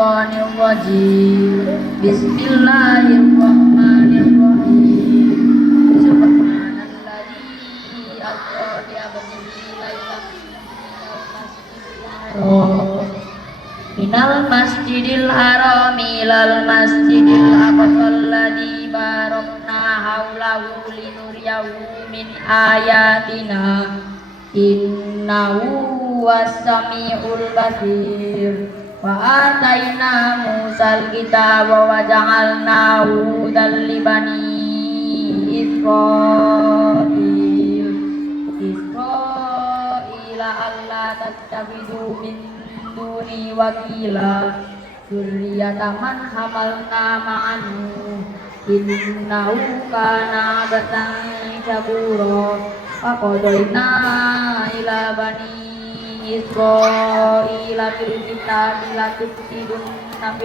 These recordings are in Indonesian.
minasyaitonir rajim. Bismillahirrahmanirrahim. Subhanalladzi asra bi 'abdihi lailan minal masjidil haram ilal masjidil aqsal ladzi barakna haulahu linuriyahu min ayatina innahu was-sami'ul basir. Wa ataina Musal kitaba wa ja'alnahu hudan li bani Israila alla tattakhidhu min duni wakila dzurriyyata man hamalna ma'anu innahu kana 'abdan syakura. Faqadaina ila bani Israila fil kitabi latufsidunna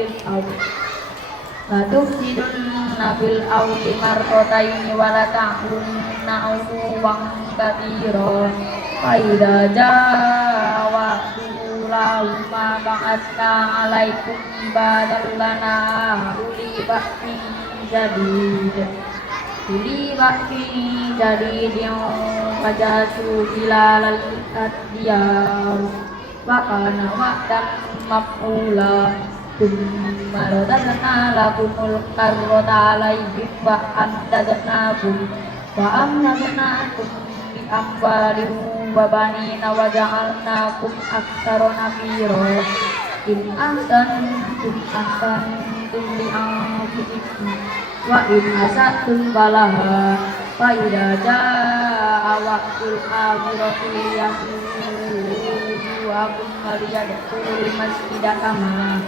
fil ardi marrataini wa la ta'lunna 'uluwan katsira. Fa idza jaa wa'du lahumma ba'atsna 'alaikum ibadan lana uli ba'sin jadid fajasu bilalal adiyar wa kana wa'dan maf'ula. Thumma radadna lakumul karrata 'alaihim wa amdadnakum bi amwalin wa banina wa ja'alnakum aktsara nafira. In ahsantum li anfusikum wa in asatum falaha. Fa idza jaa waqtul akhirati yaqulu wa kum waliyadkhulul masjida kama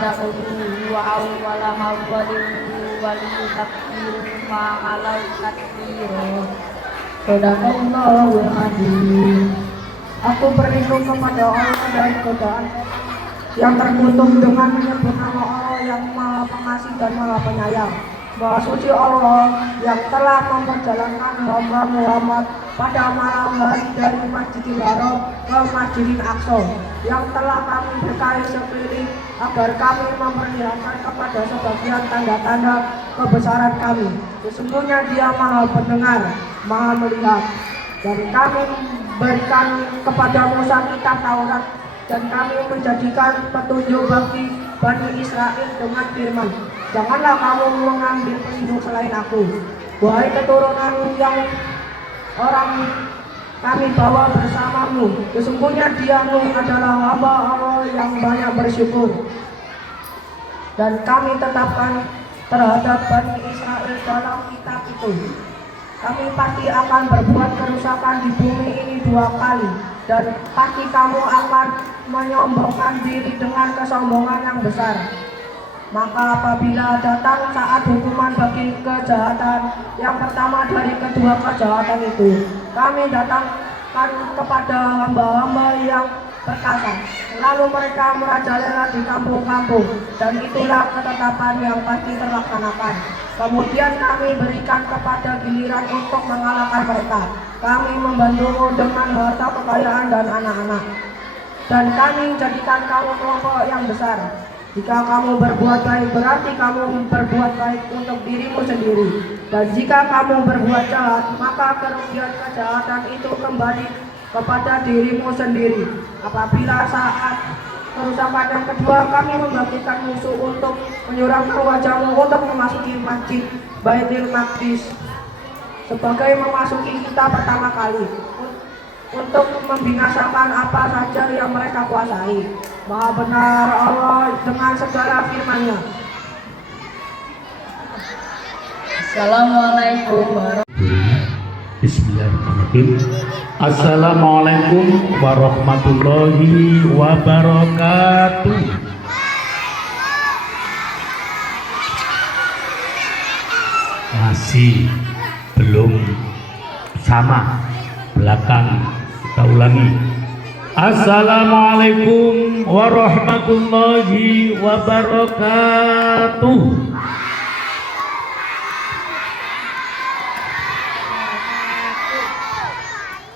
dakhulu wa awwala mawwadin wa liyakbiru ma alau takbira. Sadaqallahul azim. Aku berlindung kepada Allah dari godaan yang terkutuk dengan menyebut nama Allah yang Maha Pengasih dan Maha Penyayang. Maha suci Allah yang telah memperjalankan hamba Muhammad pada malam hari dari Masjidil Haram ke Masjidil Aqsa, yang telah kami berkahi sekeliling agar kami memperlihatkan kepada sebagian tanda-tanda kebesaran kami. Sesungguhnya Dia Maha Pendengar, Maha Melihat. Dan kami berikan kepada Musa kitab Taurat, dan kami menjadikan petunjuk bagi Bani Israel dengan firman, janganlah kamu mengambil pelindung selain aku, wahai keturunan yang orang kami bawa bersamamu. Sesungguhnya Dia Nuh adalah hamba Allah yang banyak bersyukur. Dan kami tetapkan terhadap Bani Israel dalam kitab itu, kami pasti akan berbuat kerusakan di bumi ini 2 kali, dan pasti kamu akan menyombongkan diri dengan kesombongan yang besar. Maka apabila datang saat hukuman bagi kejahatan yang pertama dari kedua kejahatan itu, kami datangkan kepada hamba-hamba yang perkasa, lalu mereka merajalela di kampung-kampung, dan itulah ketetapan yang pasti terlaksanakan. Kemudian kami berikan kepada giliran untuk mengalahkan mereka. Kami membantumu dengan harta kekayaan dan anak-anak, dan kami jadikan kamu kelompok yang besar. Jika kamu berbuat baik, berarti kamu berbuat baik untuk dirimu sendiri. Dan jika kamu berbuat jahat, maka kerugian kejahatan itu kembali kepada dirimu sendiri. Apabila saat kerusakan yang kedua kami membagikan musuh untuk menyurahkan wajahmu untuk memasuki masjid Baitul Maqdis sebagai memasuki kita pertama kali, untuk membinasakan apa saja yang mereka kuasai. Maha benar Allah dengan segala firman-Nya. Assalamualaikum warahmatullahi. Bismillahirrahmanirrahim. Assalamualaikum warahmatullahi wabarakatuh. Masih belum sama, belakang kita ulangi. Assalamualaikum warahmatullahi wabarakatuh.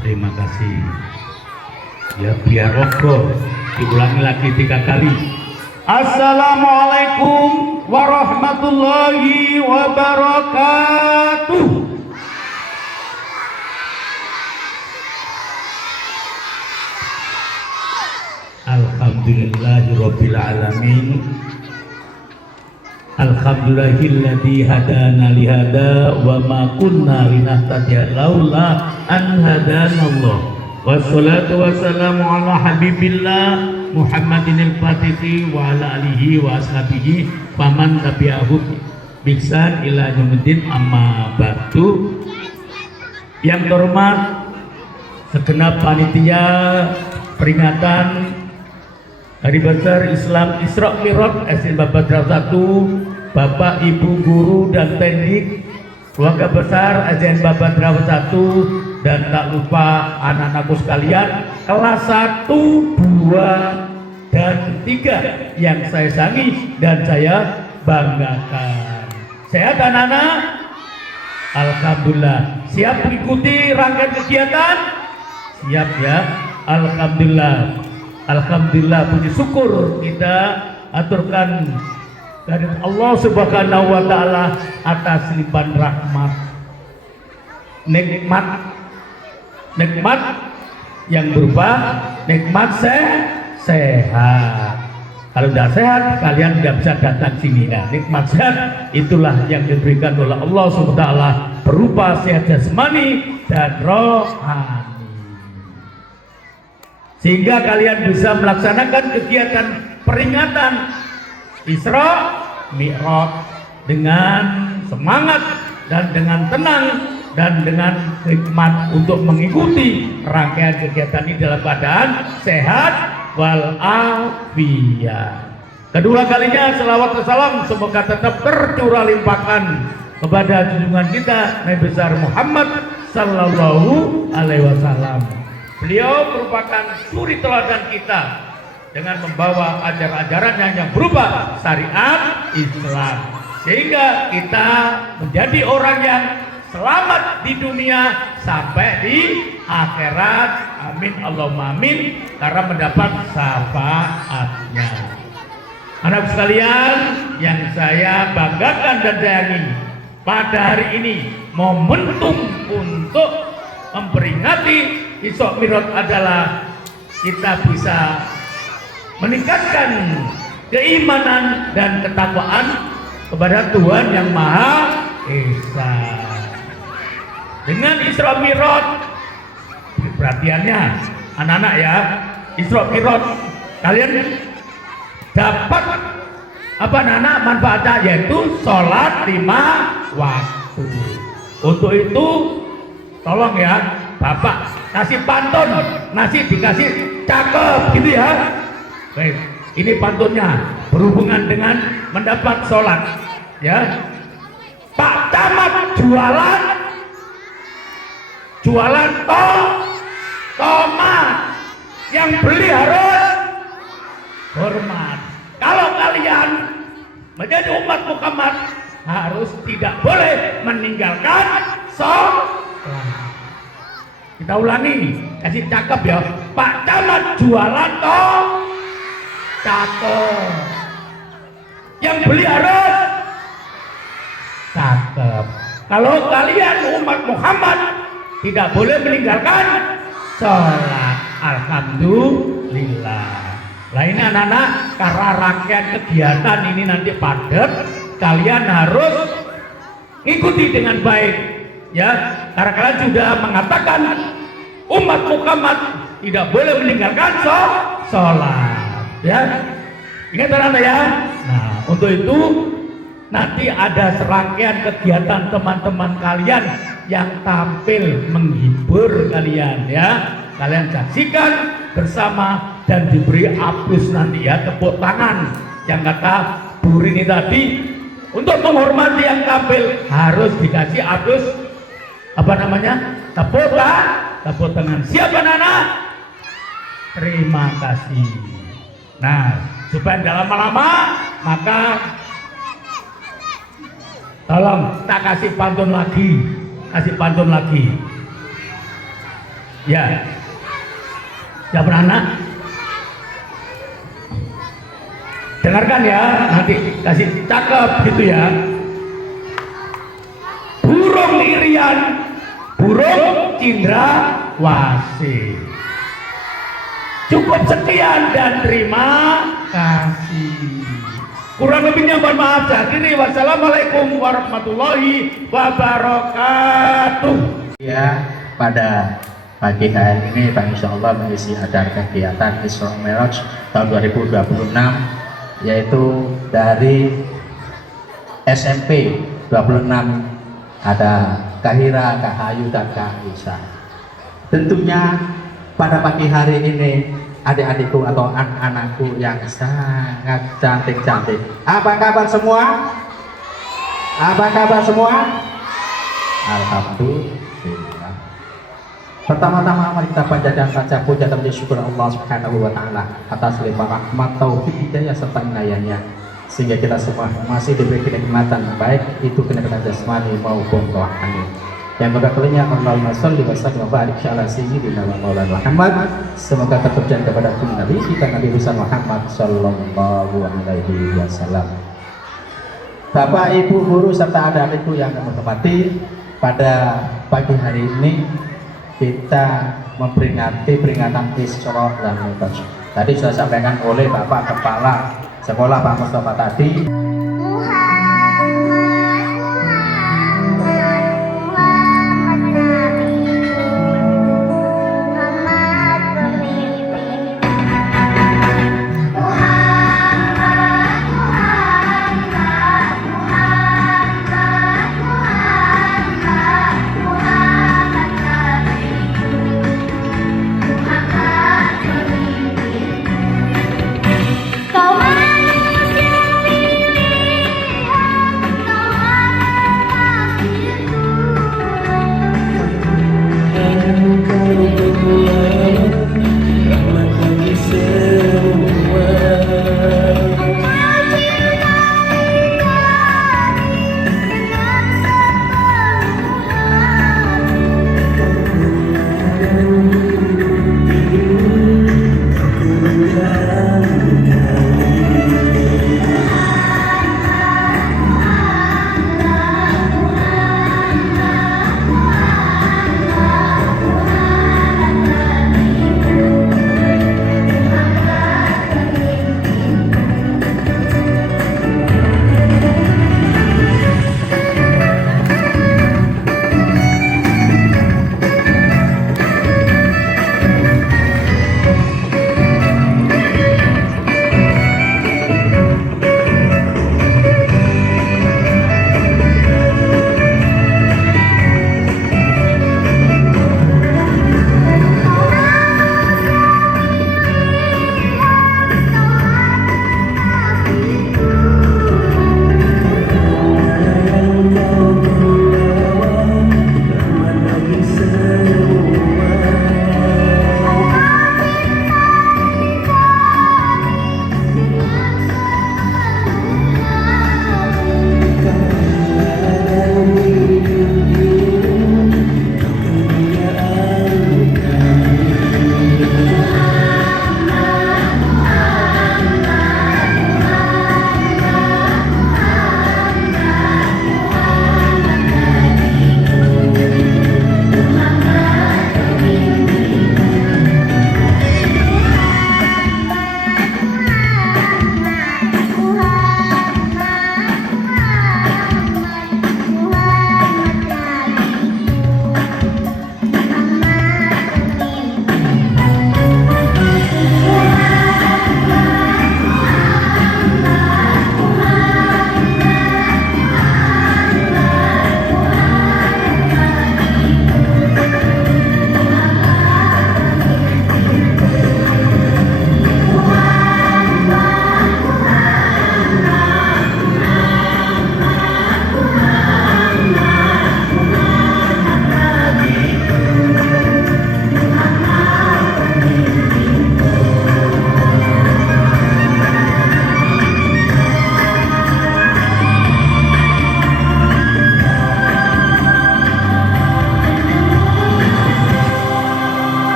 Terima kasih Ya biar rogo. Diulangi lagi 3 kali. Assalamualaikum warahmatullahi wabarakatuh. Alhamdulillahirabbil alamin. Alhamdulillahilladzi hadana li hada wa ma kunna linahtadiya laula an hadanallah. Wassalatu wassalamu ala habibillah Muhammadin al-Fatihi wa ala alihi wa ashabihi faman tabi'ahu bihsan ila yaumil amma ba'du. Yang terhormat segenap panitia peringatan Hari Besar Islam Isra Mi'raj SDN Babatra 1, Bapak Ibu guru dan teknik, keluarga besar SDN Babatra 1, dan tak lupa anak-anakku sekalian kelas 1, 2, dan 3 yang saya sangi dan saya banggakan. Sehat anak-anak? Alhamdulillah. Siap mengikuti rangkaian kegiatan? Siap ya? Alhamdulillah. Alhamdulillah, puji syukur kita aturkan kehadirat Allah Subhanahu wa taala atas limpahan rahmat, nikmat yang berupa nikmat sehat. Kalau tidak sehat, kalian tidak bisa datang sini. Nah, nikmat sehat itulah yang diberikan oleh Allah Subhanahu wa taala berupa sehat jasmani dan rohani. Sehingga kalian bisa melaksanakan kegiatan peringatan Isra Mi'raj dengan semangat dan dengan tenang dan dengan hikmat untuk mengikuti rangkaian kegiatan ini dalam keadaan sehat walafiat. Kedua kalinya selawat dan salam semoga tetap tercurah limpahkan kepada junjungan kita Nabi besar Muhammad sallallahu alaihi wasallam. Beliau merupakan suri teladan kita dengan membawa ajaran-ajarannya yang berupa syariat Islam, sehingga kita menjadi orang yang selamat di dunia sampai di akhirat. Amin Allahumma amin, karena mendapat syafaatnya. Anak sekalian yang saya banggakan dan sayangi, pada hari ini momentum untuk memperingati Isra Mi'raj adalah kita bisa meningkatkan keimanan dan ketakwaan kepada Tuhan yang Maha Esa. Dengan Isra Mi'raj, perhatiannya anak-anak ya, Isra Mi'raj kalian dapat apa anak-anak manfaatnya, yaitu sholat 5 waktu. Untuk itu tolong ya Bapak kasih pantun, nasi dikasih cakep gitu ya. Baik, ini pantunnya berhubungan dengan mendapat sholat ya. Pak Camat jualan tomat, yang beli harus hormat. Kalau kalian menjadi umat Muhammad harus tidak boleh meninggalkan sholat. Kita ulangi, kasih cakep ya. Pak Camat jualan cakep, yang beli harus cakep. Kalau kalian umat Muhammad tidak boleh meninggalkan sholat. Alhamdulillah. Nah ini anak-anak, karena rangkaian kegiatan ini nanti padat, kalian harus ikuti dengan baik ya, karena kalian sudah mengatakan umat Muhammad tidak boleh meninggalkan sholat ya. Ingat anak-anak ya. Nah untuk itu nanti ada serangkaian kegiatan teman-teman kalian yang tampil menghibur kalian ya. Kalian saksikan bersama dan diberi aplaus nanti ya, tepuk tangan. Yang kata Bu Rini tadi, untuk menghormati yang tampil harus dikasih aplaus, apa namanya, tepuk tangan. Siapa anak-anak? Terima kasih. Nah supaya tidak lama-lama, maka tolong tak kasih pantun lagi, ya. Ya beranak. Dengarkan ya, nanti kasih cakep gitu ya. Burung irian, burung cindrawasih. Cukup sekian dan terima kasih. Kurang lebihnya mohon maaf. Jadi wassalamualaikum warahmatullahi wabarakatuh. Ya, pada pagi hari ini Pak Insya Allah mengisi acara kegiatan Isra Mi'raj tahun 2026, yaitu dari SMP 26 ada Kahira, Kahayu, dan Kahisa. Tentunya pada pagi hari ini adik-adikku atau anak-anakku yang sangat cantik-cantik. Apa kabar semua? Apa kabar semua? Alhamdulillah. Pertama-tama mari kita panjatkan baca puja dan syukur Allah Subhanahu wa taala atas limpah rahmat, taufik, hidayah serta inayahnya, sehingga kita semua masih diberi kenikmatan baik itu kenikmatan jasmani maupun rohani. Yang berkalinya Allahumma sholli wa sallim wa barik ala sayyidina wa maulana Muhammad. Semoga terpujian kepada Nabi kita Nabi besar Muhammad sallallahu alaihi wasallam. Bapak, Ibu, guru serta adik-adikku yang kami hormati, pada pagi hari ini kita memperingati peringatan Isra dan Mi'raj. Tadi sudah disampaikan oleh Bapak Kepala Sekolah Pak Mustafa tadi. Kau manusia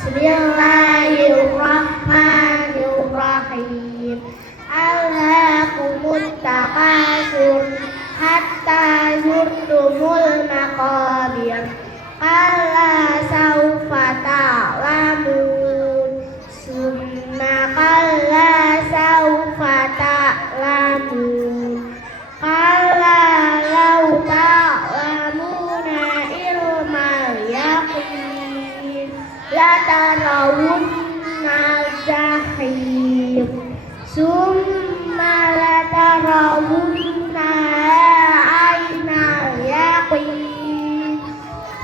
Bismillahirrahmanirrahim. Alhaakumut takasur hatta zurtumul maqabir. Kalla saufa ta'lamun. Summa kalla saufa ta'lamun. Kalla law ta'lamuna ilmal yaqin latarawunnal jahim. Summa latarawunna aynal yaqin.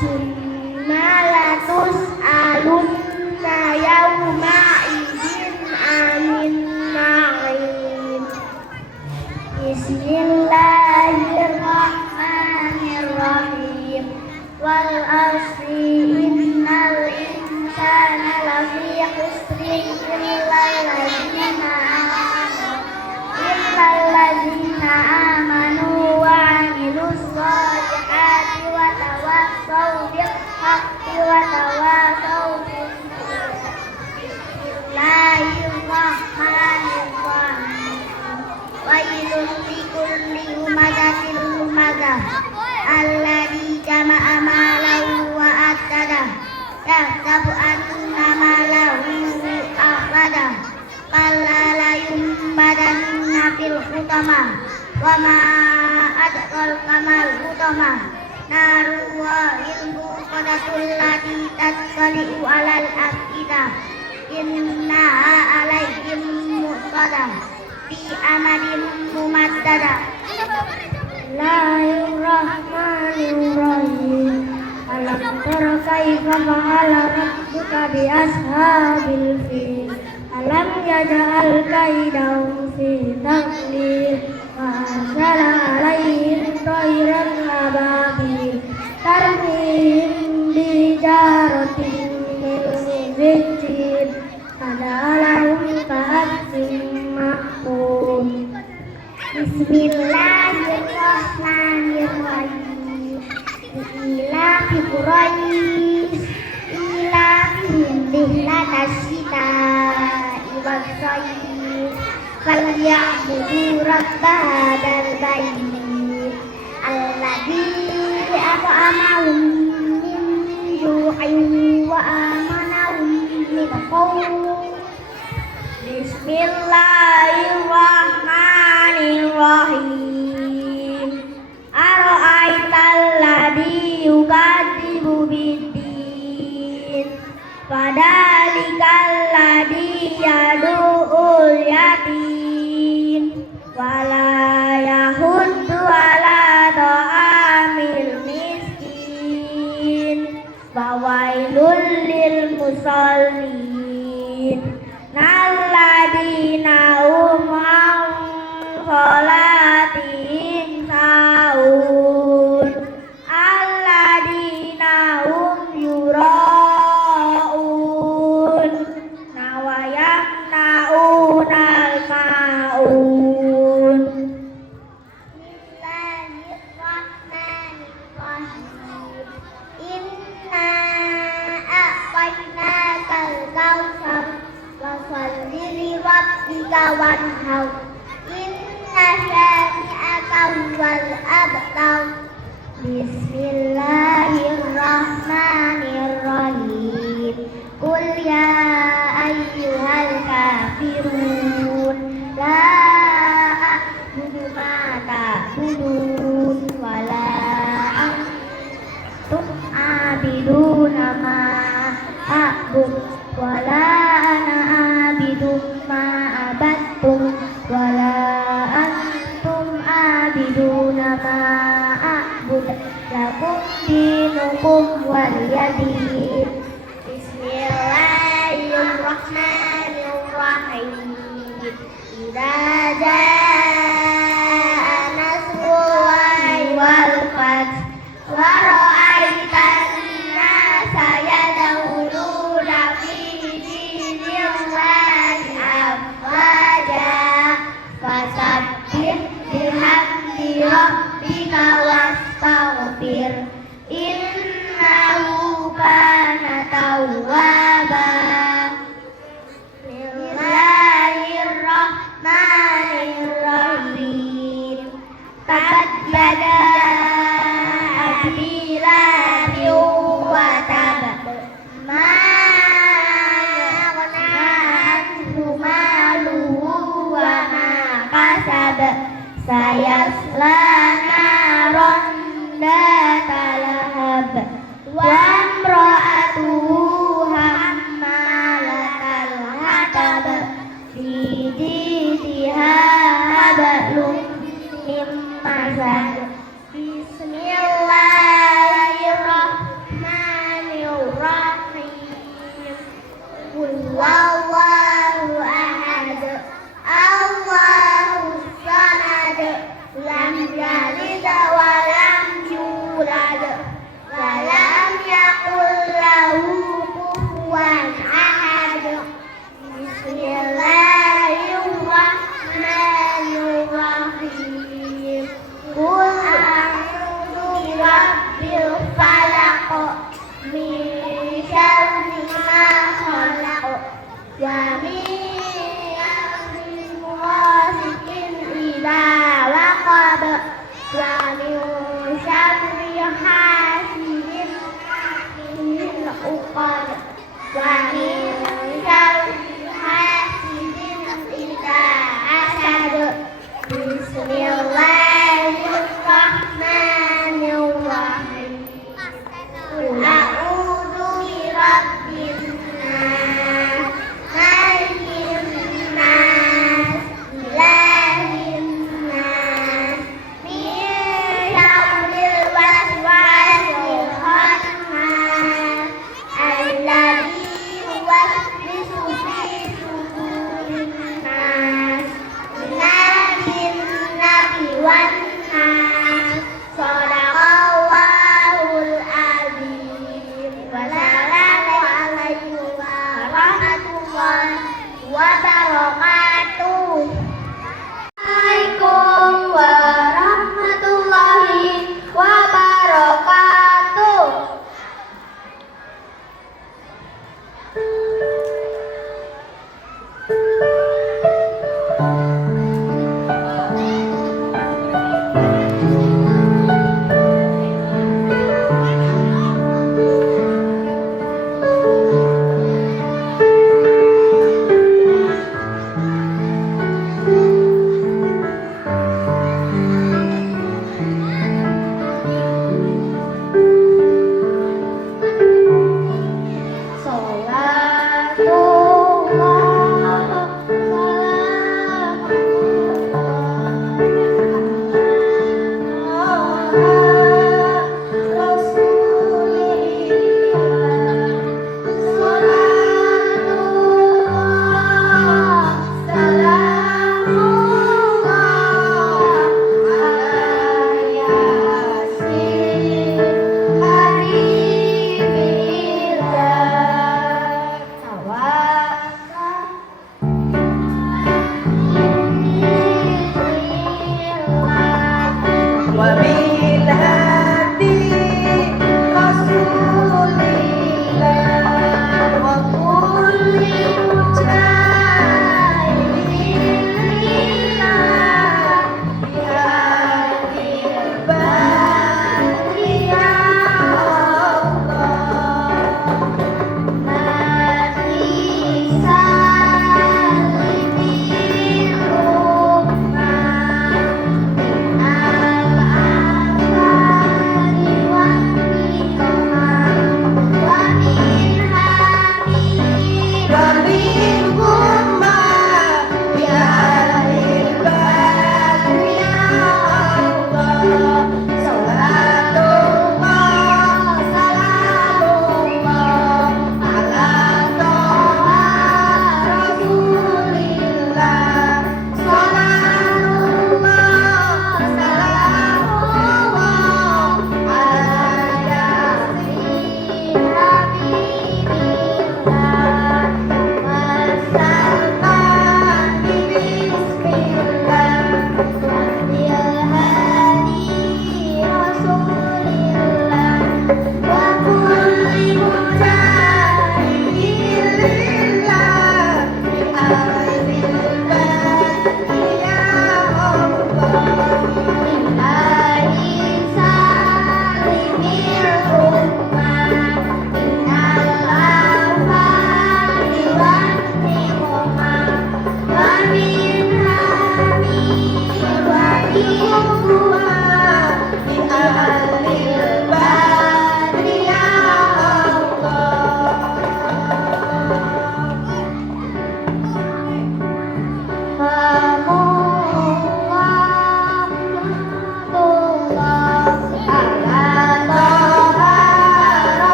Summa latus'alunna yawma idin anin na'im. Bismillahirrahmanirrahim. Wal asri innal insana lafi khusrin illalladzina amanu wa amilus solihati wa tawassaw bil haqqi wa tawassaw bis sabr. Bismillahirrahmanirrahim. Wailun likulli humazatin lumazah alladzi jama'a malahu wa attadah yahsabu anna malahu akhradah kalla la yunbadanna fil hutamah wa ma adraka mal hutamah narullahil muqadatul lati tattali'u alal afidah innaha alaihim muqadah fi amadin mumaddadah. Bismillahirrahmanirrahim. Alam tara kaifa fa'ala rabbuka bi ashabil fil. Alam yaj'al kaidahum fi tadlil wa arsala 'alaihim tayran ababil tarmihim bi jaratin min sijil fada'alahum ka'asfin ma'kul. Bismillahirrahmanirrahim. Ilahi Quraisy ilahihim rihlatas syita'i was sayf falyabudu rabb hadzal bait alladzi at'amahum min ju'in wa amanahum min khawf. Bismillahirrahmanirrahim. Ara'aital ladzi yukadzibu biddin fadzalikal ladzi yad'ul yatim wala yahuddu ala ta'amil miskin fawailul lil musallin alladzina hum an sholatihim sahun alladzina hum yura'un wa yamna'unal ma'un. Bismillahirrahmanirrahim. Inna a'tainakal kautsar fasholli li rabbika wanhar inna syani'aka huwal abtar. Bismillahirrahmanirrahim. Qul ya ayyuhal kafirun la a'budu ma ta'budun wa la antum a'biduna ma a'bud wa la ana a'bidum ma abattum wa la antum a'biduna ma a'bud lakum dinukum waliyadin. Bismillahirrahmanirrahim. Idza jaa nasrullahi wal fath wa ra'aitan nasa yadkhuluna fi dinillahi afwaja fasabbih bihamdi rabbika wastaghfir innahu kana tawwaba. huwallahu ahad, Allahus samad, lam yalid wa lam yulad, wa lam yakul lahu kufuwan ahad. Bismillahirrahmanirrahim. Qul a'udzu birabbil falaq, min syarri ma khalaq,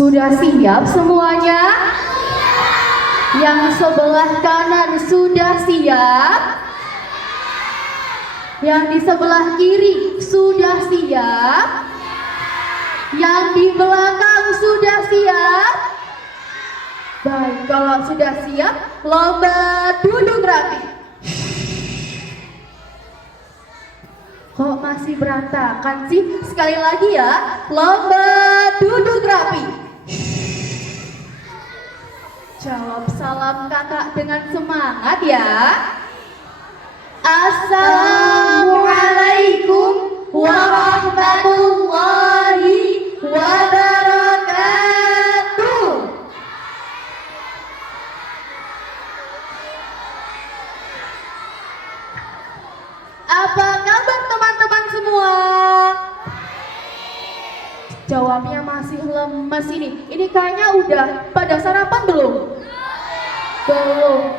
Sudah siap semuanya? Yang sebelah kanan sudah siap? Yang di sebelah kiri sudah siap? Yang di belakang sudah siap? Baik, kalau sudah siap, lomba duduk rapi. Kok masih berantakan sih? Sekali lagi ya, lomba duduk rapi. Jawab salam kakak dengan semangat ya. Assalamualaikum warahmatullahi wabarakatuh. Apa kabar teman-teman semua? Jawabnya masih lemes ini. Ini kayaknya udah pada sarapan belum? Belum.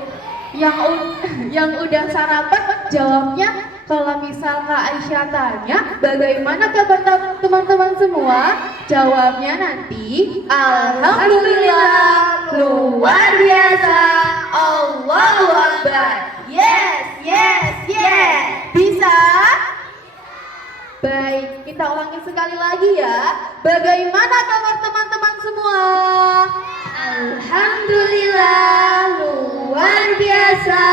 Yang udah sarapan jawabnya kalau misal Kak Aisyah tanya bagaimana kabar teman-teman semua, jawabnya nanti alhamdulillah, luar biasa, Allahu Akbar. Yes, yes, yes. Bisa? Baik, kita ulangi sekali lagi ya. Bagaimana kabar teman-teman semua? Alhamdulillah, luar biasa,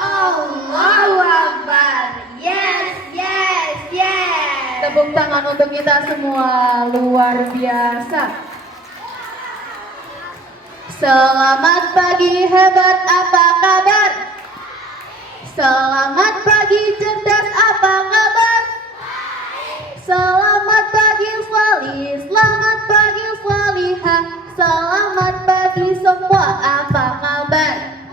Allahu Akbar. Yes, yes, yes. Tepuk tangan untuk kita semua, luar biasa. Selamat pagi hebat, apa kabar? Selamat pagi cerdas, apa kabar? Selamat pagi Sali, selamat pagi Salihah, selamat pagi semua, apa kabar?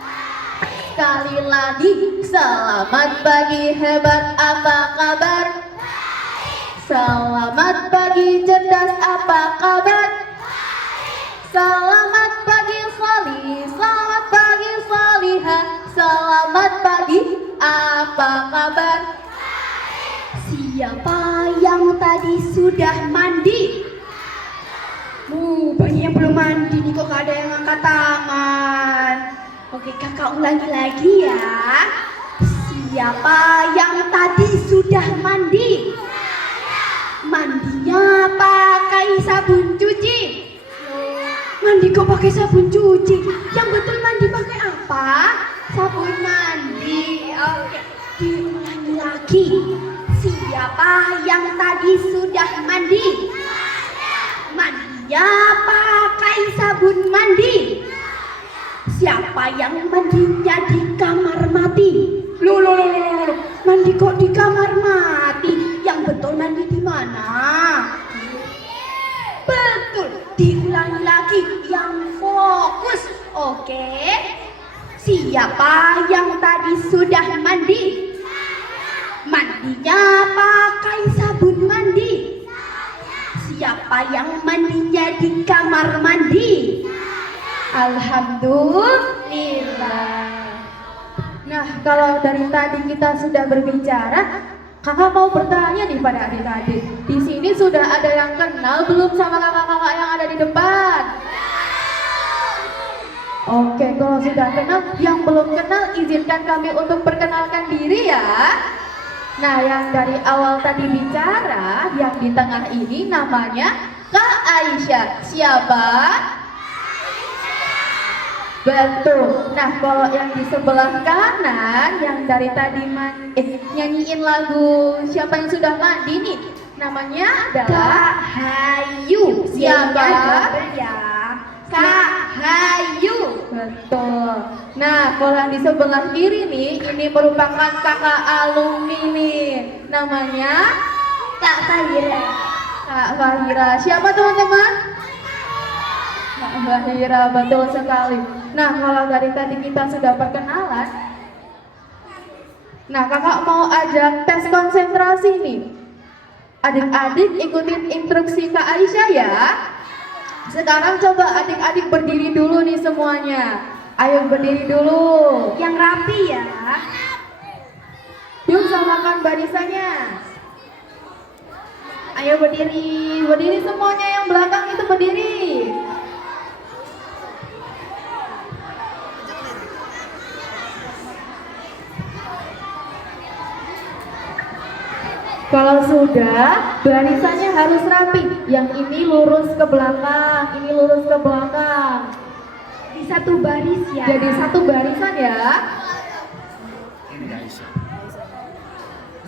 Sekali lagi, selamat pagi hebat, apa kabar? Selamat pagi cerdas, apa kabar? Selamat pagi Sali, selamat pagi Salihah, selamat pagi, apa kabar? Siapa yang tadi sudah mandi? Banyak yang belum mandi nih, kok gak ada yang angkat tangan. Oke, kakak ulangi lagi ya. Siapa yang tadi sudah mandi? Mandinya pakai sabun cuci. Mandi kok pakai sabun cuci? Yang betul mandi pakai apa? Sabun mandi. Oke, diulangi lagi. Siapa yang tadi sudah mandi? Mandinya pakai sabun mandi. Siapa yang mandinya di kamar mati? Loh. Mandi kok di kamar mati? Yang betul mandi di mana? Betul, diulangi lagi yang fokus. Oke. Siapa yang tadi sudah mandi? Mandinya pakai sabun mandi. Siapa yang mandinya di kamar mandi? Alhamdulillah. Nah, kalau dari tadi kita sudah berbicara, kakak mau bertanya nih pada adik-adik. Di sini sudah ada yang kenal belum sama kakak-kakak yang ada di depan? Oke, kalau sudah kenal, yang belum kenal izinkan kami untuk perkenalkan diri ya. Nah, yang dari awal tadi bicara, yang di tengah ini namanya Kak Aisyah. Siapa? Betul. Nah, kalau yang di sebelah kanan, yang dari tadi nyanyiin lagu Siapa Yang Sudah Mandi nih, namanya adalah Kak Hayu. Siapa? Kak Hayu. Betul. Nah, kalau yang di sebelah kiri nih, ini merupakan kakak alumni nih. Namanya Kak Fahira. Kak Fahira. Siapa teman-teman? Kak Fahira, betul sekali. Nah, kalau dari tadi kita sudah perkenalan. Nah, kakak mau ajak tes konsentrasi nih. Adik-adik ikutin instruksi Kak Aisyah ya. Sekarang coba adik-adik berdiri dulu nih semuanya. Ayo berdiri dulu. Yang rapi ya. Yuk samakan barisannya. Ayo berdiri. Berdiri semuanya, yang belakang itu berdiri. Kalau sudah, barisannya harus rapi. Yang ini lurus ke belakang, ini lurus ke belakang. Di satu baris ya. Jadi satu barisan ya.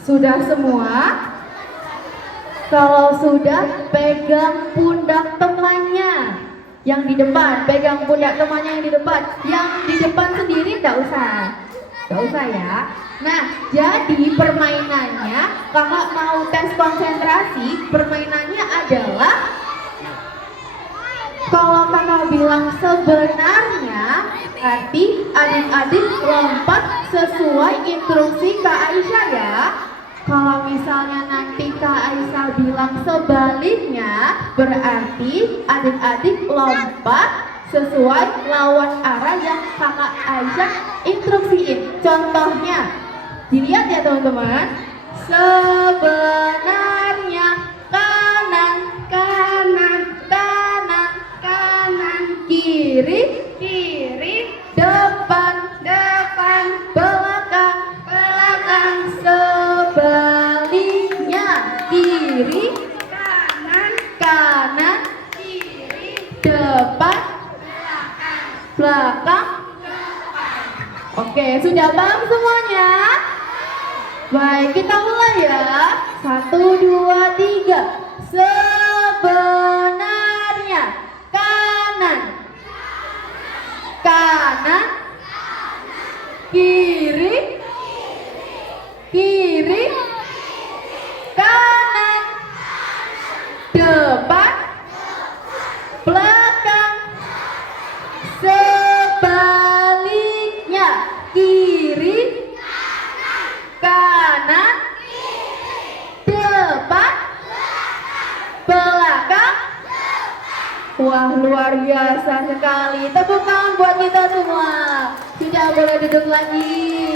Sudah semua? Kalau sudah, pegang pundak temannya. Yang di depan, pegang pundak temannya yang di depan. Yang di depan sendiri enggak usah. Enggak usah ya. Nah, jadi permainannya, kakak mau tes konsentrasi. Permainannya adalah, kalau kakak bilang sebenarnya, arti adik-adik lompat sesuai instruksi Kak Aisyah ya. Kalau misalnya nanti Kak Aisyah bilang sebaliknya, berarti adik-adik lompat sesuai lawan arah yang Kakak Aisyah instruksiin. Contohnya, dilihat ya teman-teman. Sebenarnya kanan, kanan, kanan, kanan, kiri, kiri, depan, depan, belakang, belakang, sebaliknya, kiri, kanan, kanan, kiri, depan, belakang. Oke, sudah paham semuanya? Baik, kita mulai ya. 1, 2, 3. Sebenarnya kanan, kanan, kiri, kiri, kanan, depan, belakang, sebaliknya, kiri, kanan, depan, belakang. Wah, luar biasa sekali. Tepuk tangan buat kita semua. Sudah boleh duduk lagi.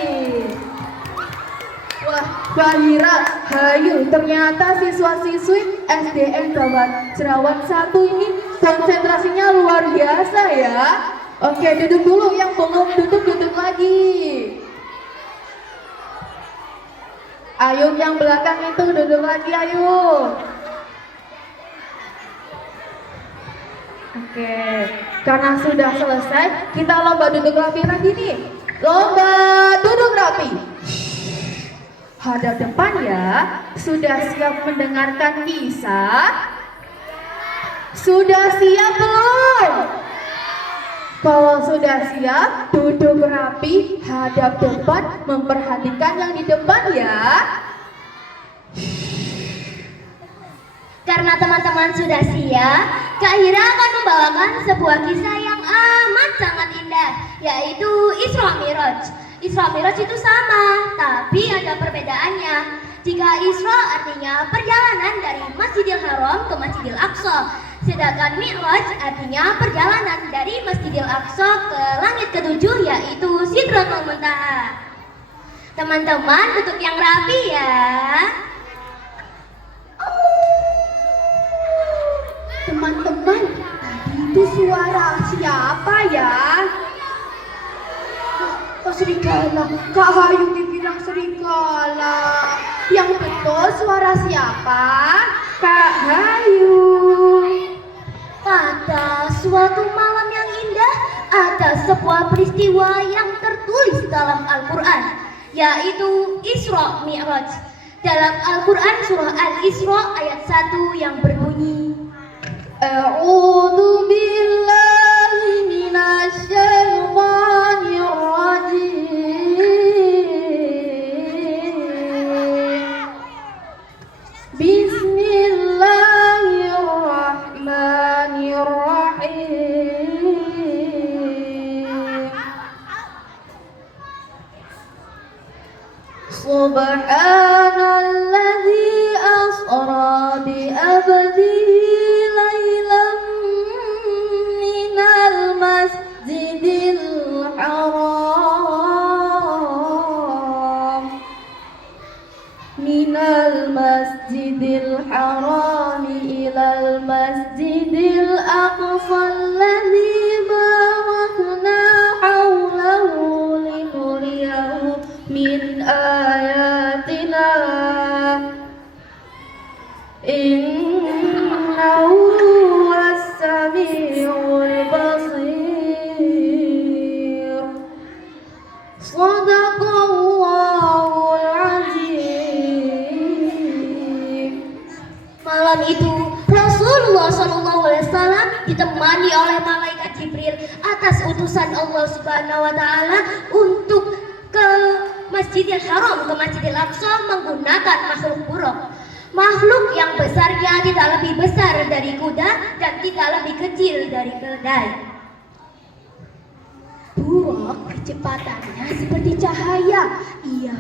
Wah, Fahira, Hayu, ternyata siswa-siswi SDN Jerawat 1 ini konsentrasinya luar biasa ya. Oke, duduk dulu, yang belum duduk lagi. Ayo, yang belakang itu duduk lagi, ayo. Oke, karena sudah selesai, kita lomba duduk rapi lagi nih. Lomba duduk rapi. Hadap depan ya. Sudah siap mendengarkan kisah? Sudah siap belum? Kalau sudah siap, duduk rapi, hadap depan, memperhatikan yang di depan ya. Karena teman-teman sudah siap, Kak Hira akan membawakan sebuah kisah yang amat sangat indah, yaitu Isra Mi'raj. Isra Mi'raj itu sama, tapi ada perbedaannya. Jika Isra artinya perjalanan dari Masjidil Haram ke Masjidil Aqsa, sedangkan Mi'raj artinya perjalanan dari Masjidil Aqsa ke langit ketujuh, yaitu Sidratul Muntaha. Teman-teman duduk yang rapi ya. Teman-teman, tadi itu suara siapa ya? Oh, serigala. Kak Hayu dibilang serigala. Yang betul suara siapa? Kak Hayu. Pada suatu malam yang indah, ada sebuah peristiwa yang tertulis dalam Al-Quran, yaitu Isra Mi'raj. Dalam Al-Quran surah Al-Isra ayat 1 yang berbunyi, A'udzu billahi minasy syaithanir rajim. Bismillahirrahmanirrahim. Subhanalladzi asra bi abdihi laylan minal masjidil haram ilal masjidil aqsa alladzi barakna hawlahu linuriyahu min ayatina innahu was-sami'ul basir. Shadaqallahul azim. Malam itu Rasulullah SAW ditemani oleh malaikat Jibril atas utusan Allah Subhanahu wa taala untuk ke Masjidil Haram, ke Masjidil Aqsa menggunakan makhluk buruk. Makhluk yang besarnya tidak lebih besar dari kuda dan tidak lebih kecil dari keledai. Buruk kecepatannya seperti cahaya. Ia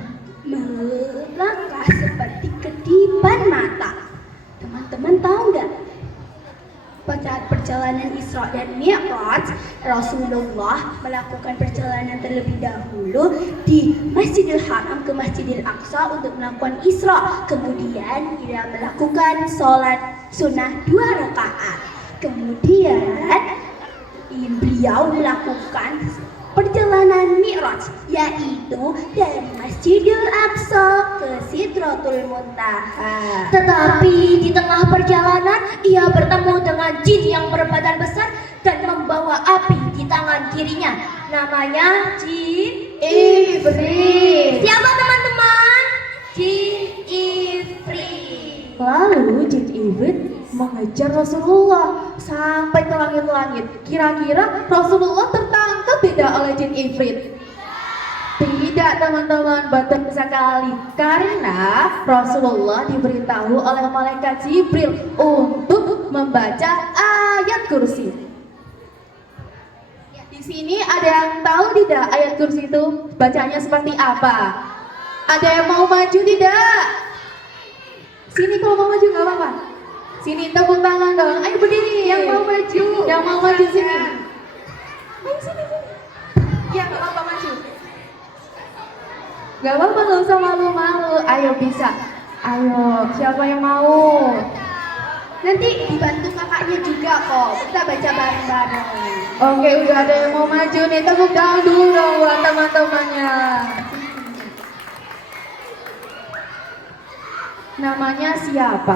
melangkah seperti kedipan mata. Teman-teman tahu nggak? Pada perjalanan Isra dan Mi'raj, Rasulullah melakukan perjalanan terlebih dahulu di Masjidil Haram ke Masjidil Aqsa untuk melakukan Isra. Kemudian ia melakukan sholat sunnah 2 rakaat. Kemudian beliau melakukan perjalanan Mi'raj, yaitu dari Masjidil Aqsa ke Sidratul Muntaha. Tetapi di tengah perjalanan ia bertemu dengan jin yang berbadan besar dan membawa api di tangan kirinya. Namanya jin Ifrit. Siapa teman-teman? Jin Ifrit. Lalu jin Ifrit mengejar Rasulullah sampai ke langit-langit. Kira-kira Rasulullah tertangkap tidak oleh jin Ifrit? Tidak teman-teman, betul sekali. Karena Rasulullah diberitahu oleh malaikat Jibril untuk membaca ayat kursi. Di sini ada yang tahu tidak ayat kursi itu bacanya seperti apa? Ada yang mau maju tidak? Sini kalau mau maju nggak apa-apa. Sini tepuk tangan dong. Ayo berdiri yang mau maju. Yang mau maju sini. Ayo sini. Ya nggak apa-apa maju. Nggak apa-apa, nggak usah malu-malu. Ayo bisa. Ayo siapa yang mau? Nanti dibantu kakaknya juga kok. Kita baca bareng-bareng. Oke, udah ada yang mau maju nih. Tepuk tangan dulu dong buat teman-temannya. Namanya siapa?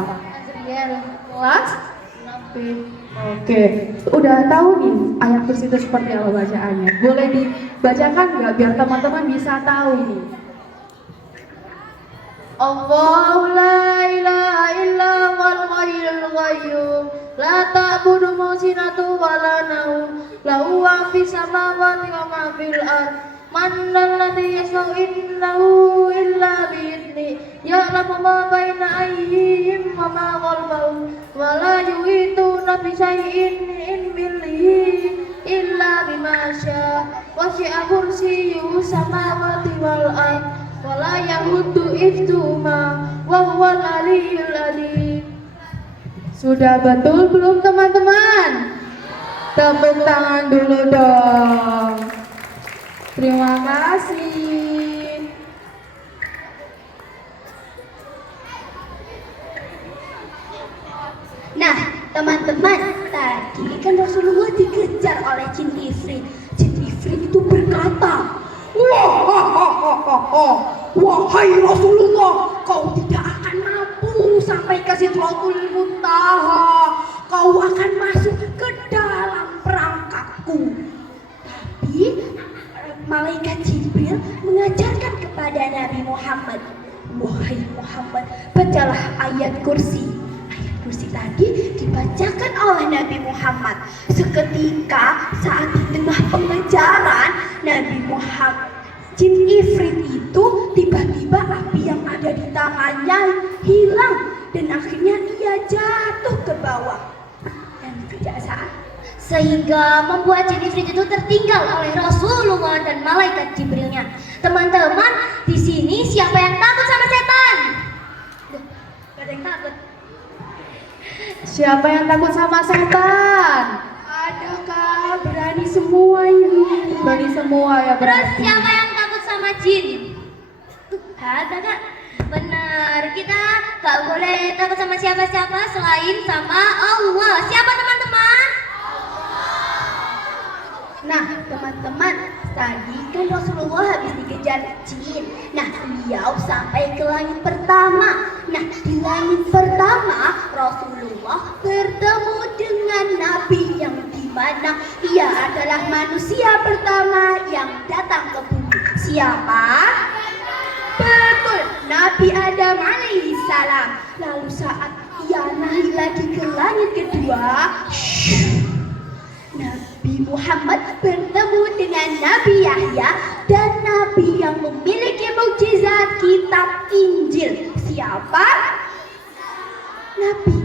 Kelas? Oke, udah tahu nih ayat kursi itu seperti apa bacaannya. Boleh dibacakan nggak biar teman-teman bisa tahu ini? Allahu la ilaha illa huwal hayyul qayyum la ta'khudhuhu sinatun wa la nawm lahu ma fis samawati wa ma fil ardh man alladhi yashfa'u indahu illa bi'idhnihi ya'lamu ma baina aydihim wa ma khalfahum wa la yuhituna bi syai'in min ilmihi illa bima syaa wasi'a kursiyyuhu samawati wal ardh wa la yahudu hifdzuhuma wa huwal aliyyul azim. Sudah betul belum teman-teman? Tepuk tangan dulu dong. Terima kasih. Nah, teman-teman, tadi kan Rasulullah dikejar oleh jin Ifrit. Jin Ifrit itu berkata, Wahai Rasulullah, kau tidak akan mampu sampai ke Sidratul Muntaha. Kau akan masuk ke dalam perangkapku. Tapi malaikat Jibril mengajarkan kepada Nabi Muhammad, wahai Muhammad, bacalah ayat kursi. Ayat kursi tadi dibacakan oleh Nabi Muhammad. Seketika saat di tengah pengejaran Nabi Muhammad, jin Ifrit itu tiba-tiba api yang ada di tangannya hilang dan akhirnya ia jatuh ke bawah dan tidak saat sehingga membuat jin Ifrit itu tertinggal oleh Rasulullah dan malaikat Jibrilnya. Teman-teman, di sini siapa yang takut sama setan? Loh, gak ada yang takut. Siapa yang takut sama setan? adakah berani semua ini? Berani semua ya Terus berarti. siapa yang takut sama jin? Ada kak? Benar. benar. Kita gak boleh takut sama siapa-siapa selain sama Allah. Siapa teman-teman? Nah, teman-teman, tadi kan Rasulullah habis dikejar jin. Nah, beliau sampai ke langit pertama. Nah, di langit pertama Rasulullah bertemu dengan Nabi yang dimana ia adalah manusia pertama yang datang ke bumi. Siapa? Betul, Nabi Adam alaihi salam. Lalu saat ia naik lagi ke langit kedua, Nabi Muhammad bertemu dengan Nabi Yahya dan Nabi yang memiliki mukjizat kitab Injil. Siapa? Nabi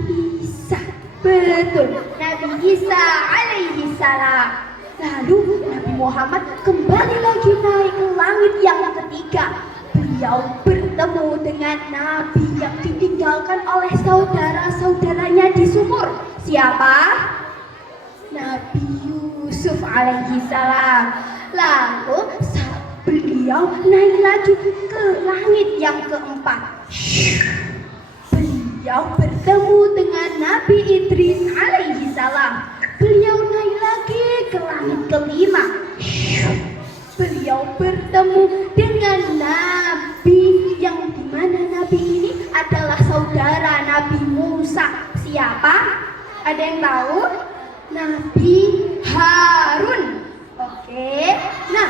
Isa. Betul, Nabi Isa alaihi salam. Lalu Nabi Muhammad kembali lagi naik ke langit yang ketiga. Beliau bertemu dengan Nabi yang ditinggalkan oleh saudara-saudaranya di sumur. Siapa? Nabi Yusuf alaihi salam. Lalu beliau naik lagi ke langit yang keempat. Beliau bertemu dengan Nabi Idris alaihi salam. Beliau naik lagi ke langit kelima. Beliau bertemu dengan Nabi yang dimana Nabi ini adalah saudara Nabi Musa. Siapa? Ada yang tahu? Nabi Harun. Oke. Nah,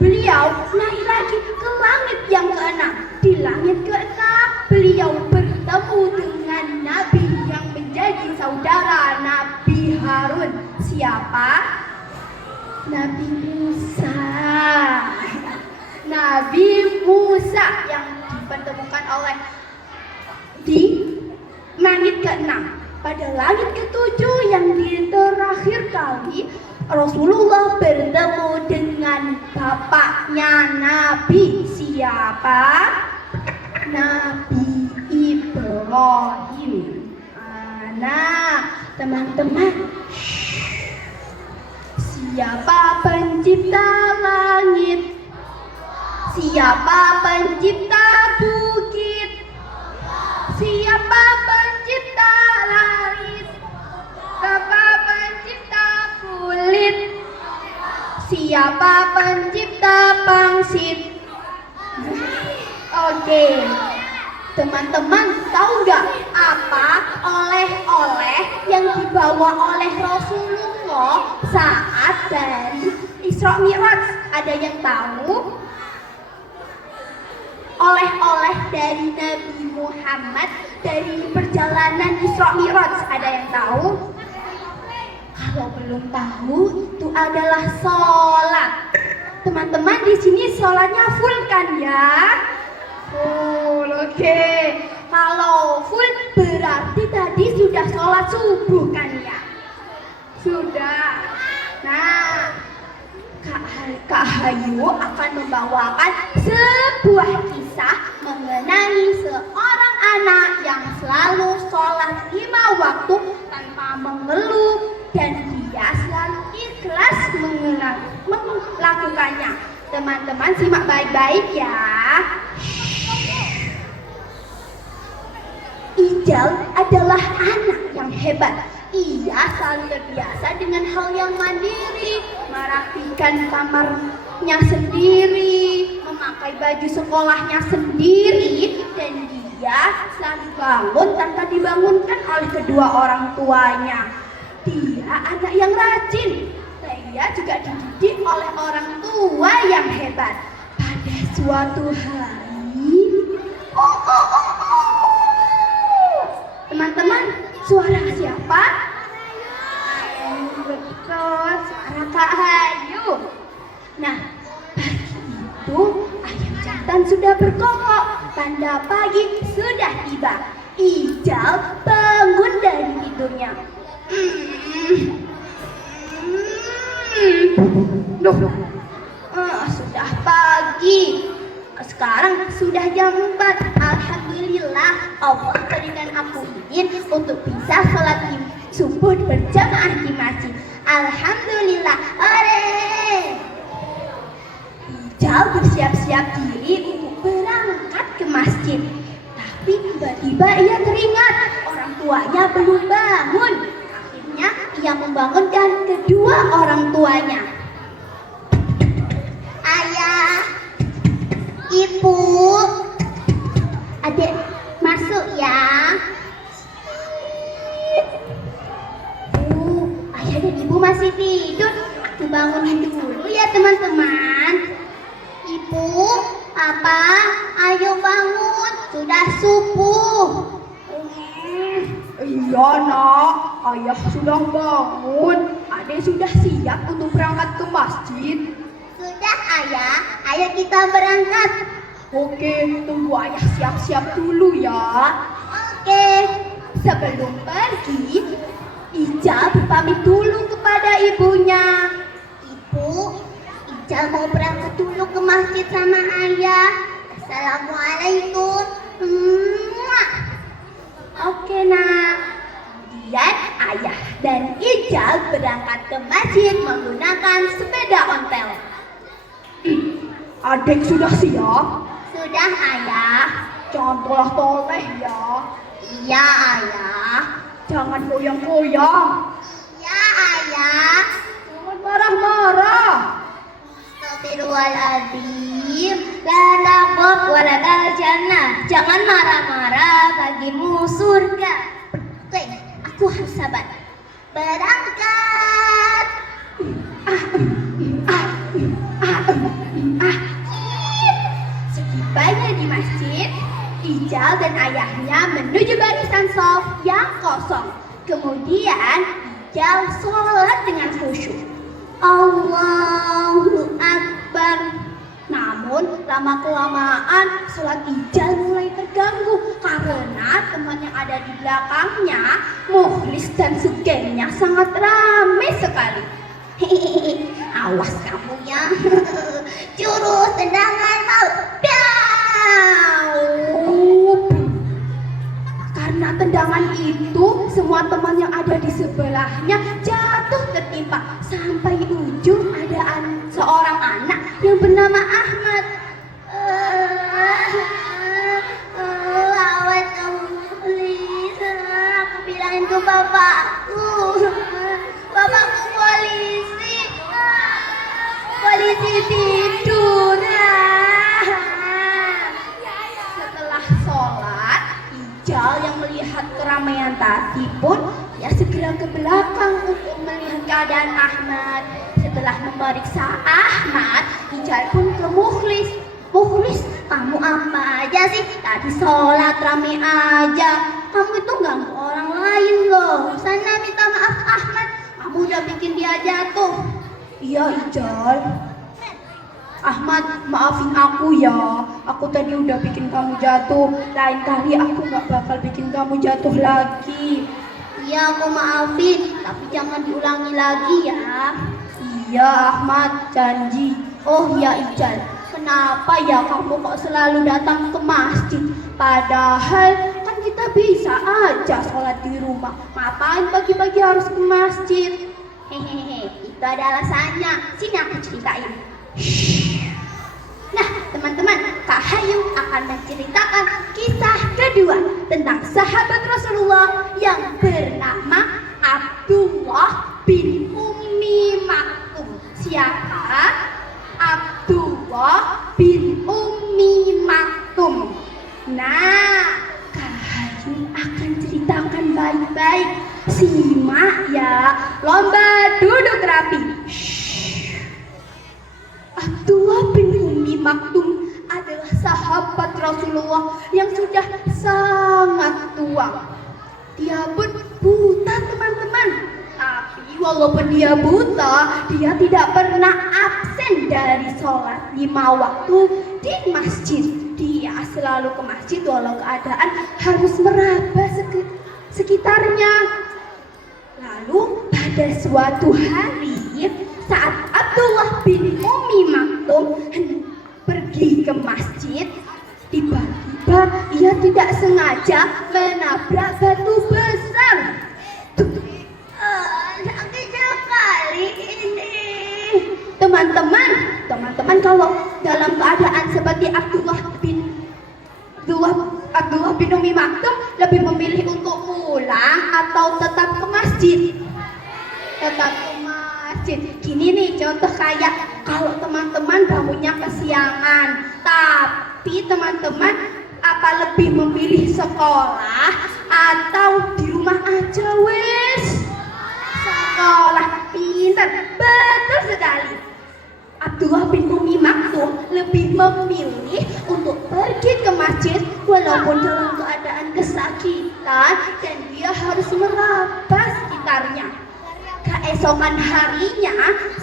beliau naik lagi ke langit yang keenam. Di langit keenam beliau bertemu dengan Nabi yang menjadi saudara Nabi Harun. Siapa? Nabi Musa. Nabi Musa yang dipertemukan oleh di langit keenam. Pada langit ketujuh yang di terakhir kali Rasulullah bertemu dengan bapaknya Nabi. Siapa? Nabi Ibrahim. Nah, teman-teman, siapa pencipta langit? Siapa pencipta bukit? Siapa pencipta langit? Siapa pencipta kulit? Siapa pencipta pangsit? Oke, teman-teman tahu nggak apa oleh-oleh yang dibawa oleh Rasulullah saat dari Isra Mi'raj? Ada yang tahu? Oleh-oleh dari Nabi Muhammad dari perjalanan Isra Mi'raj, ada yang tahu? Kalau belum tahu, itu adalah sholat. Teman-teman di sini sholatnya full kan ya? Full, oke. Kalau full berarti tadi sudah sholat subuh kan ya? Sudah. Nah, Kak Hayu akan membawakan sebuah kisah mengenai seorang anak yang selalu sholat 5 waktu tanpa mengeluh dan dia selalu ikhlas melakukannya. Teman-teman simak baik-baik ya. Ijal adalah anak yang hebat. Ia selalu terbiasa dengan hal yang mandiri, merapikan kamarnya sendiri, memakai baju sekolahnya sendiri, dan dia selalu bangun tanpa dibangunkan oleh kedua orang tuanya. Dia anak yang rajin. Dia juga dididik oleh orang tua yang hebat. Pada suatu hari, teman-teman, suara siapa? Betul, suara Kak Hayu. Nah, pagi itu ayam jantan sudah berkokok. Tanda pagi sudah tiba. Ijal bangun dari tidurnya. Sudah pagi. Sekarang sudah jam 4. Alhamdulillah Allah berikan aku izin untuk bisa sholat subuh berjamaah di masjid. Alhamdulillah. Ore. Ijal bersiap-siap diri untuk berangkat ke masjid. Tapi tiba-tiba ia teringat orang tuanya belum bangun. Akhirnya ia membangunkan kedua orang tuanya. Ayah, ibu, adik masuk ya. Ayah dan ibu masih tidur. Aku bangunin dulu ya teman-teman. Ibu, apa? Ayo bangun, sudah subuh. Iya nak, ayah sudah bangun. Adik sudah siap untuk berangkat ke masjid. Sudah ayah, ayo kita berangkat. Oke, tunggu ayah siap-siap dulu ya. Oke, sebelum pergi, Ijal berpamit dulu kepada ibunya. Ibu, Ijal mau berangkat dulu ke masjid sama ayah. Assalamualaikum. Oke nak. Kemudian ayah dan Ijal berangkat ke masjid menggunakan sepeda ontel. Adik sudah siap? Sudah ayah. Jangan toleh-toleh ya. Iya ayah. Jangan goyang-goyang. Ya ayah. Jangan marah-marah. Astagfirullahaladzim. La taqab wa la jannah. Jangan marah-marah, bagimu surga. Oke, aku harus sabar. Berangkat. Setibanya di masjid, Ijal dan ayahnya menuju barisan shaf yang kosong. Kemudian Ijal sholat dengan khusyuk. Allahu Akbar. Namun lama-kelamaan sholat Ijal mulai terganggu karena teman yang ada di belakangnya, Mukhlis dan Sugengnya sangat ramai sekali. Hehehe, awas kamu ya. Jurus tendangan maut. Karena tendangan itu, semua teman yang ada di sebelahnya jatuh tertimpa. Sampai ujung ada seorang anak yang bernama Ahmad. Awas kamu, Mukhlis. Aku bilangin ke bapakku. Bapakku polisi. Polisi tidur. Setelah sholat, Ijal yang melihat keramaian tadi pun ya segera ke belakang untuk melihat keadaan Ahmad. Setelah memeriksa Ahmad, Ijal pun ke Mukhlis. Mukhlis, kamu apa aja sih? Tadi sholat rame aja. Kamu itu ganggu orang lain loh. Sana minta maaf ke Ahmad. Kamu udah bikin dia jatuh. Iya Ijal. Ahmad, maafin aku ya. Aku tadi udah bikin kamu jatuh. Lain kali aku gak bakal bikin kamu jatuh lagi. Iya, aku maafin, tapi jangan diulangi lagi ya. Iya Ahmad, janji. Oh ya Ijal, kenapa ya kamu kok selalu datang ke masjid? Padahal kan kita bisa aja sholat di rumah. Ngapain pagi-pagi harus ke masjid? Hehehe, itu ada alasannya. Sini aku ceritain. Nah, teman-teman, Kak Hayu akan menceritakan kisah kedua tentang sahabat Rasulullah yang bernama Abdullah bin Ummi Maktum. Siapa? Abdullah bin Ummi Maktum. Nah, Kak Hayu akan ceritakan baik-baik. Simak ya. Lomba duduk rapi. Abdullah bin Ummi Maktum adalah sahabat Rasulullah yang sudah sangat tua. Dia pun buta teman-teman. Tapi walaupun dia buta, dia tidak pernah absen dari sholat 5 waktu di masjid. Dia selalu ke masjid walau keadaan harus meraba sekitarnya. Lalu pada suatu hari, saat Abdullah bin Ummi Maktum pergi ke masjid, tiba-tiba ia tidak sengaja menabrak batu besar. Sakit sekali ini. Teman-teman kalau dalam keadaan seperti Abdullah Abdullah bin Umi Maktum lebih memilih untuk pulang atau tetap ke masjid? Tetap ke masjid. Gini nih contoh kayak kalau teman-teman bangunnya kesiangan, tapi teman-teman apa lebih memilih sekolah atau di rumah aja wes? Sekolah, pintar, betul sekali. Abdullah bin Umi Maktum lebih memilih untuk pergi ke masjid walaupun dalam keadaan kesakitan dan dia harus meraba sekitarnya. Keesokan harinya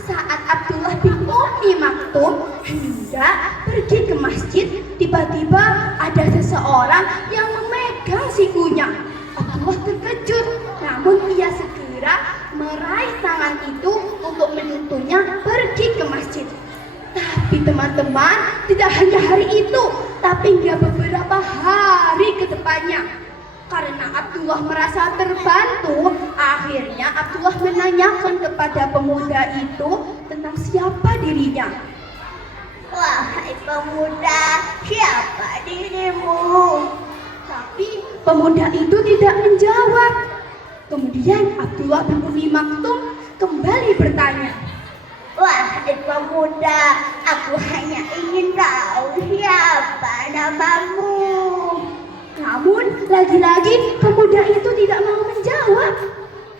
saat Abdullah bin Umi Maktum hendak pergi ke masjid, tiba-tiba ada seseorang yang memegang sikunya. Abdullah terkejut, namun ia segera meraih tangan itu untuk menuntunnya pergi ke masjid. Tapi teman-teman, tidak hanya hari itu, tapi hingga beberapa hari ke depannya. Karena Abdullah merasa terbantu, akhirnya Abdullah menanyakan kepada pemuda itu tentang siapa dirinya. Wahai pemuda, siapa dirimu? Tapi pemuda itu tidak menjawab. Kemudian Abdullah bin Umi Maktum kembali bertanya. Wahai pemuda, aku hanya ingin tahu siapa namamu. Namun lagi-lagi pemuda itu tidak mau menjawab.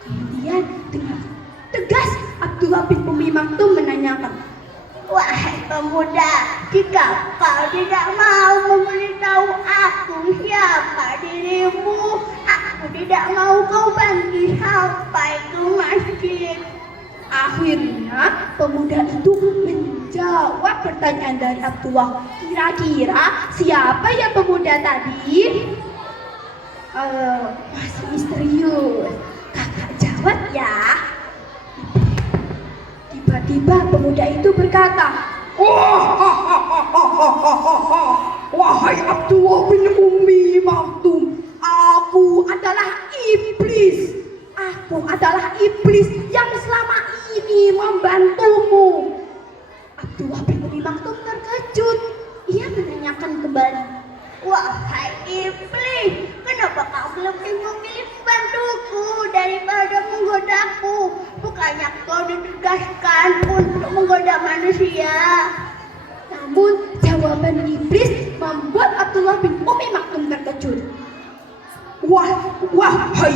Kemudian dengan tegas Abdullah bin Umi Maktum menanyakan. Wahai pemuda, jika kau tidak mau memberitahu aku siapa dirimu, aku tidak mau kau bantu sampai ke masjid. Akhirnya pemuda itu menjawab pertanyaan dari Abdullah. Kira-kira siapa ya pemuda tadi? Masih misterius. Kakak jawab ya. Tiba-tiba pemuda itu berkata, Wahai Abdullah bin Umi Maktum, aku adalah iblis. Aku adalah iblis yang selama ini membantumu. Abdullah bin Umi Maktum terkejut. Ia menanyakan kembali, Wahai iblis, kenapa kau lebih memilih membantuku daripada menggodaku? Bukannya kau ditugaskan untuk menggoda manusia? namun jawaban iblis membuat Abdullah bin Umi Maktum terkejut. Wahai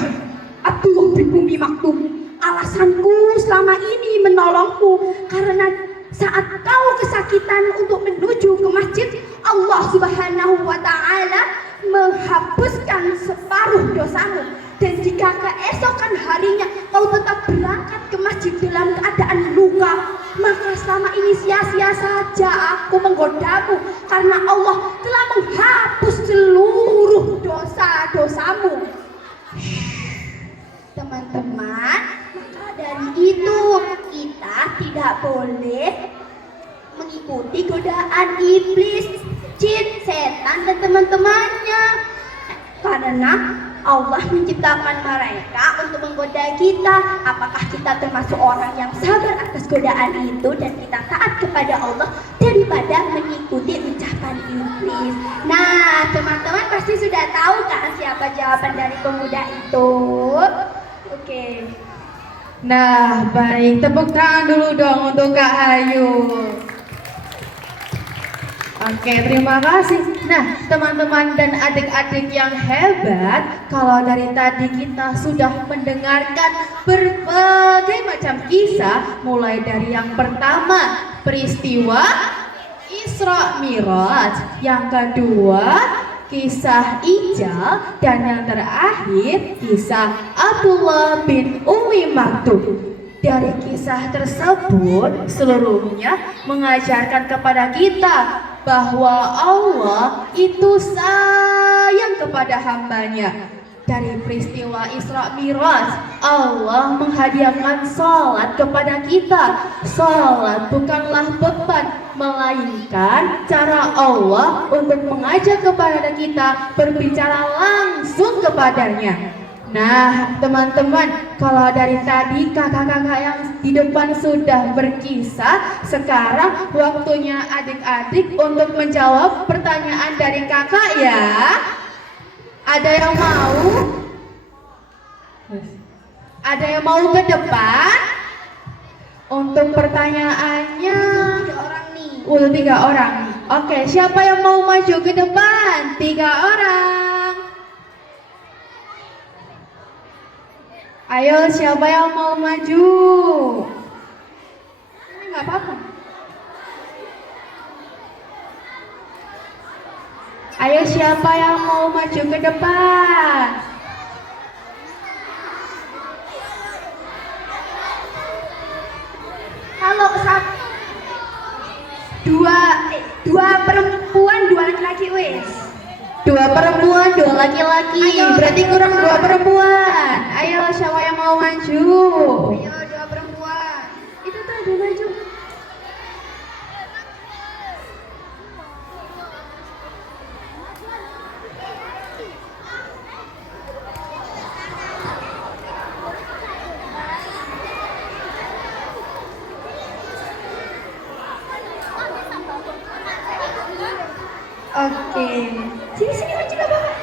Abdullah bin Umi Maktum, alasanku selama ini menolongmu karena saat kau kesakitan untuk menuju ke masjid, Allah Subhanahu wa Ta'ala menghapuskan separuh dosamu. Dan jika keesokan harinya kau tetap berangkat ke masjid dalam keadaan luka, maka selama ini sia-sia saja aku menggodamu karena Allah telah menghapus seluruh dosa-dosamu. Teman-teman, maka dari itu kita tidak boleh mengikuti godaan iblis, jin, setan dan teman-temannya. Karena Allah menciptakan mereka untuk menggoda kita. Apakah kita termasuk orang yang sabar atas godaan itu dan kita taat kepada Allah daripada mengikuti ucapan iblis? Nah, teman-teman pasti sudah tahu kan siapa jawaban dari pemuda itu? Oke. Nah, baik. Tepuk tangan dulu dong untuk Kak Ayu. Oke, terima kasih. Nah, teman-teman dan adik-adik yang hebat, kalau dari tadi kita sudah mendengarkan berbagai macam kisah, mulai dari yang pertama, peristiwa Isra Miraj, yang kedua, kisah Ijal, dan yang terakhir, kisah Abdullah bin Umi Maktum. Dari kisah tersebut, seluruhnya mengajarkan kepada kita bahwa Allah itu sayang kepada hambanya. Dari peristiwa Isra Miraj, Allah menghadiahkan salat kepada kita. Salat bukanlah beban, melainkan cara Allah untuk mengajak kepada kita berbicara langsung kepadanya. Nah, teman-teman, kalau dari tadi kakak-kakak yang di depan sudah berkisah, sekarang waktunya adik-adik untuk menjawab pertanyaan dari kakak ya. Ada yang mau? Ada yang mau ke depan? Untuk pertanyaannya, 3 orang nih. 3 orang. Oke, siapa yang mau maju ke depan? 3 orang. Ayo, siapa yang mau maju? Nggak apa-apa. Ayo, siapa yang mau maju ke depan? Kalau dua perempuan, 2 laki-laki wes. 2 perempuan, 2 laki-laki. Ayo, Berarti kurang 2 perempuan. Ayo, siapa yang mau maju? Ayo 2 perempuan. Itu tuh udah maju. Oke. Sini maju gak apa-apa.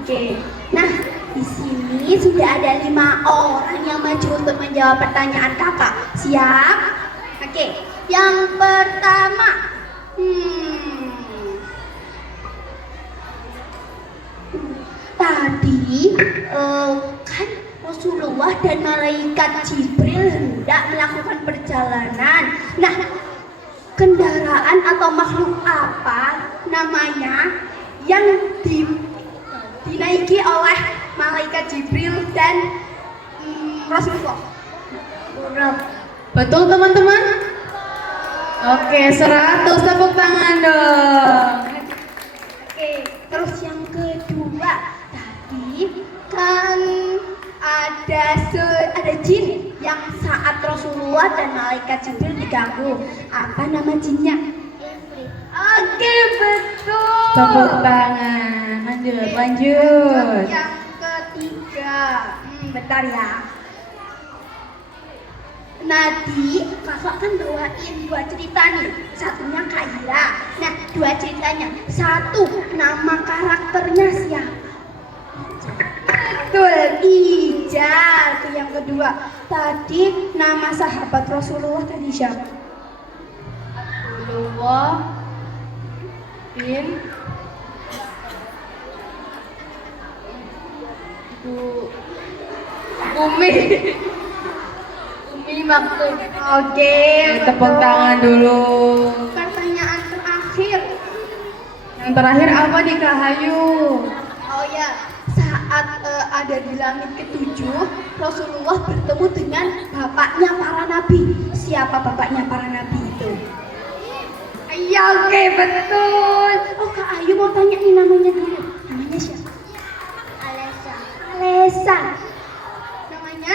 Oke. Nah, di sini sudah ada 5 orang yang maju untuk menjawab pertanyaan kakak. Siap? Oke. Yang pertama. Tadi kan Rasulullah dan malaikat Jibril hendak melakukan perjalanan. Nah, kendaraan atau makhluk apa namanya yang dinaiki oleh malaikat Jibril dan Rasulullah? Betul teman-teman? Oke, 100 tepuk tangan dong. Oke, terus yang kedua, tadi kan ada jin yang saat Rasulullah dan malaikat Jibril diganggu. Apa nama jinnya? Oke, betul. Tepuk tangan. Lanjut. Yang ketiga, bentar ya. Nadi, kakak kan bawain 2 cerita nih. Satunya Kak Ira. Nah, 2 ceritanya. Satu, nama karakternya siapa? Betul, Ijal. Itu yang kedua. Tadi nama sahabat Rasulullah tadi siapa? Rasulullah bin Umi. Umi Maktum. Oke, Tepuk tangan dulu. Pertanyaan terakhir. Yang terakhir apa nih Kak Hayu? Oh ya, saat ada di langit ke-7, Rasulullah bertemu dengan bapaknya para nabi. Siapa bapaknya para nabi itu? Iya, oke, betul. Oh, Kak Ayu mau tanya nih namanya dulu. Namanya siapa? Alesa. Alesa. Namanya?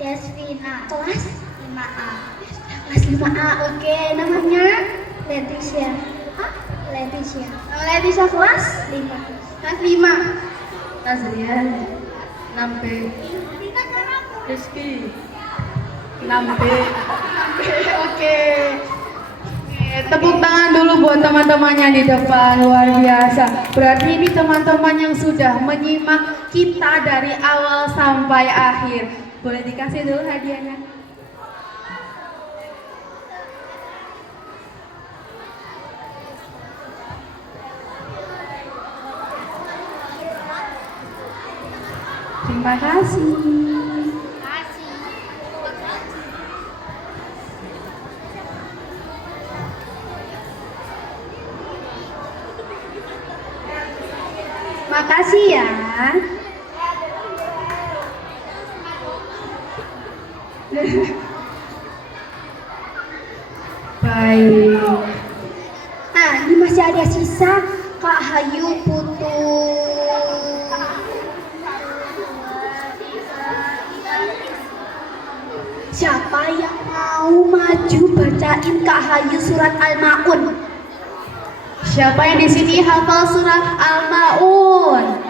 Desvina. Kelas 5A. Kelas 5A, oke. Namanya? Leticia. Hah? Leticia. Leticia kelas 5. Kelas 5. Nazrian. Nampe. Rizky. Nampe. Oke. Tepuk tangan dulu buat teman-temannya di depan, luar biasa. Berarti ini teman-teman yang sudah menyimak kita dari awal sampai akhir. Boleh dikasih dulu hadiahnya? Terima kasih. Makasih ya. Baik. Nah, ini masih ada sisa. Kak Hayu butuh. Siapa yang mau maju bacain Kak Hayu surat Al-Maun? Siapa yang di sini hafal surat Al-Maun?